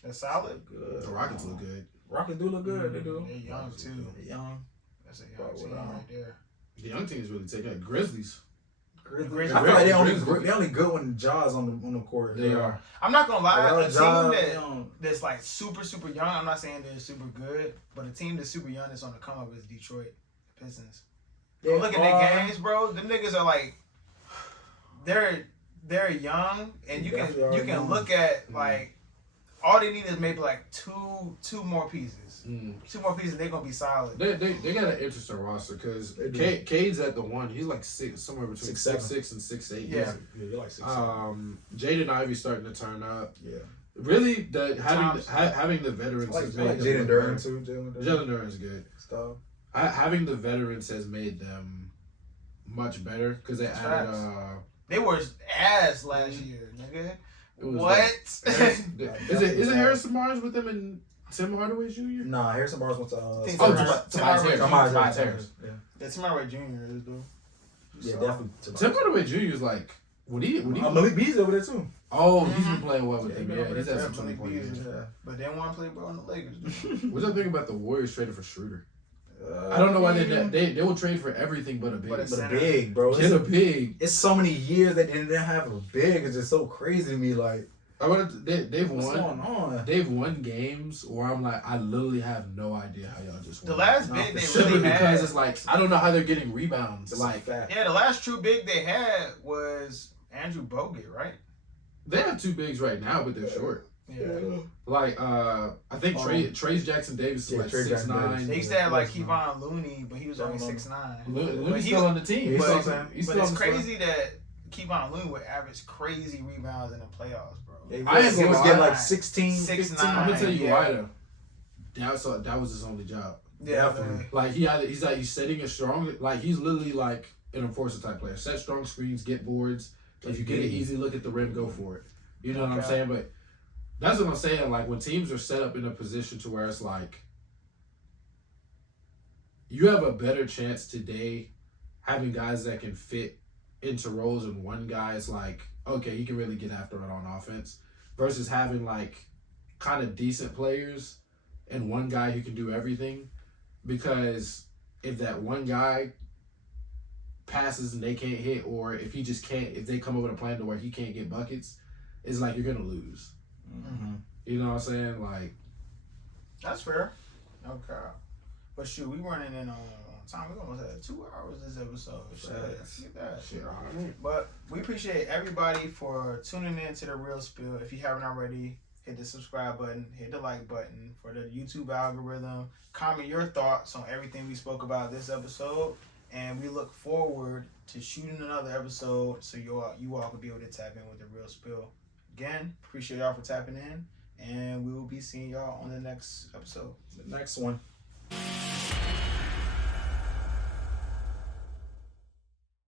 That's solid. Good. The Rockets look good. Rockets do look good. They do. They're young too. They're young. That's a young team right there. The young team is really taking it. Grizzlies. I feel like they only good when Jaws on the court. They are. I'm not gonna lie. A team that's like super super young. I'm not saying they're super good, but a team that's super young that's on the come up is Detroit Pistons. Yeah, look at their games, bro. Them niggas are like they're young, and you can look at like all they need is maybe like two more pieces. 2 more pieces, they're gonna be solid. They got an interesting roster because Cade's at the 1. He's like somewhere between 6'6" and 6'8". Yeah, you're like 6'7". Jaden Ivey's starting to turn up. Yeah. Really, having the veterans has made Jalen Duren too. Jalen Duren's good. Stuff. Having the veterans has made them much better because they added. They were ass last year, nigga. What? Is it Harrison Barnes with them and Tim Hardaway Jr.? Nah, Harrison Barnes went to Tobias Harris. Yeah, Tim Hardaway Jr. is though. Yeah, definitely. Tim Hardaway Jr. is like when he Malik Beasley over there too. Oh, he's been playing well with them. Yeah, he's had some 20 Malik points. Beasley, but they want to play well in the Lakers. What y'all think about the Warriors trading for Schroeder? I don't know why they will trade for everything but a big. But a big, bro. Get a big. It's so many years that they didn't have a big. It's just so crazy to me. Like, they've what's won. going on? They've won games where I'm like, I literally have no idea how y'all just won. The last big they simply really had, because it's like I don't know how they're getting rebounds. That's Like, yeah, the last true big they had was Andrew Bogut, right? they have two bigs right now, but they're short. Yeah. Like, I think Trey Jackson Davis is like Trey 6'9". They used to have like Kevon Looney, but he was only 6'9". Looney's still on the team. But it's crazy. crazy that Kevon Looney would average crazy rebounds in the playoffs, bro. I ain't He gonna was lie. getting like 16, 6'9". 15. I'm gonna tell you Yeah. why though. That was his only job. Yeah, Definitely. Like he's setting a strong, like he's literally like an enforcer type player. Set strong screens, get boards. If you get an easy look at the rim, go for it. You know what I'm saying? But that's what I'm saying. Like when teams are set up in a position to where it's like you have a better chance today having guys that can fit into roles, and one guy is like, okay, he can really get after it on offense, versus having like kind of decent players and one guy who can do everything. Because if that one guy passes and they can't hit, or if he just can't, if they come up with a plan to where he can't get buckets, it's like you're gonna lose. Mm-hmm. You know what I'm saying? Like, that's fair. Okay, but shoot, we running in on time. We almost had 2 hours this episode. Shit, get that. shit, all right. But we appreciate everybody for tuning in to The Real Spill. If you haven't already, hit the subscribe button, hit the like button for the YouTube algorithm. Comment your thoughts on everything we spoke about this episode. And we look forward to shooting another episode so you all can be able to tap in with The Real Spill. Again, appreciate y'all for tapping in. And we will be seeing y'all on the next episode. The next one.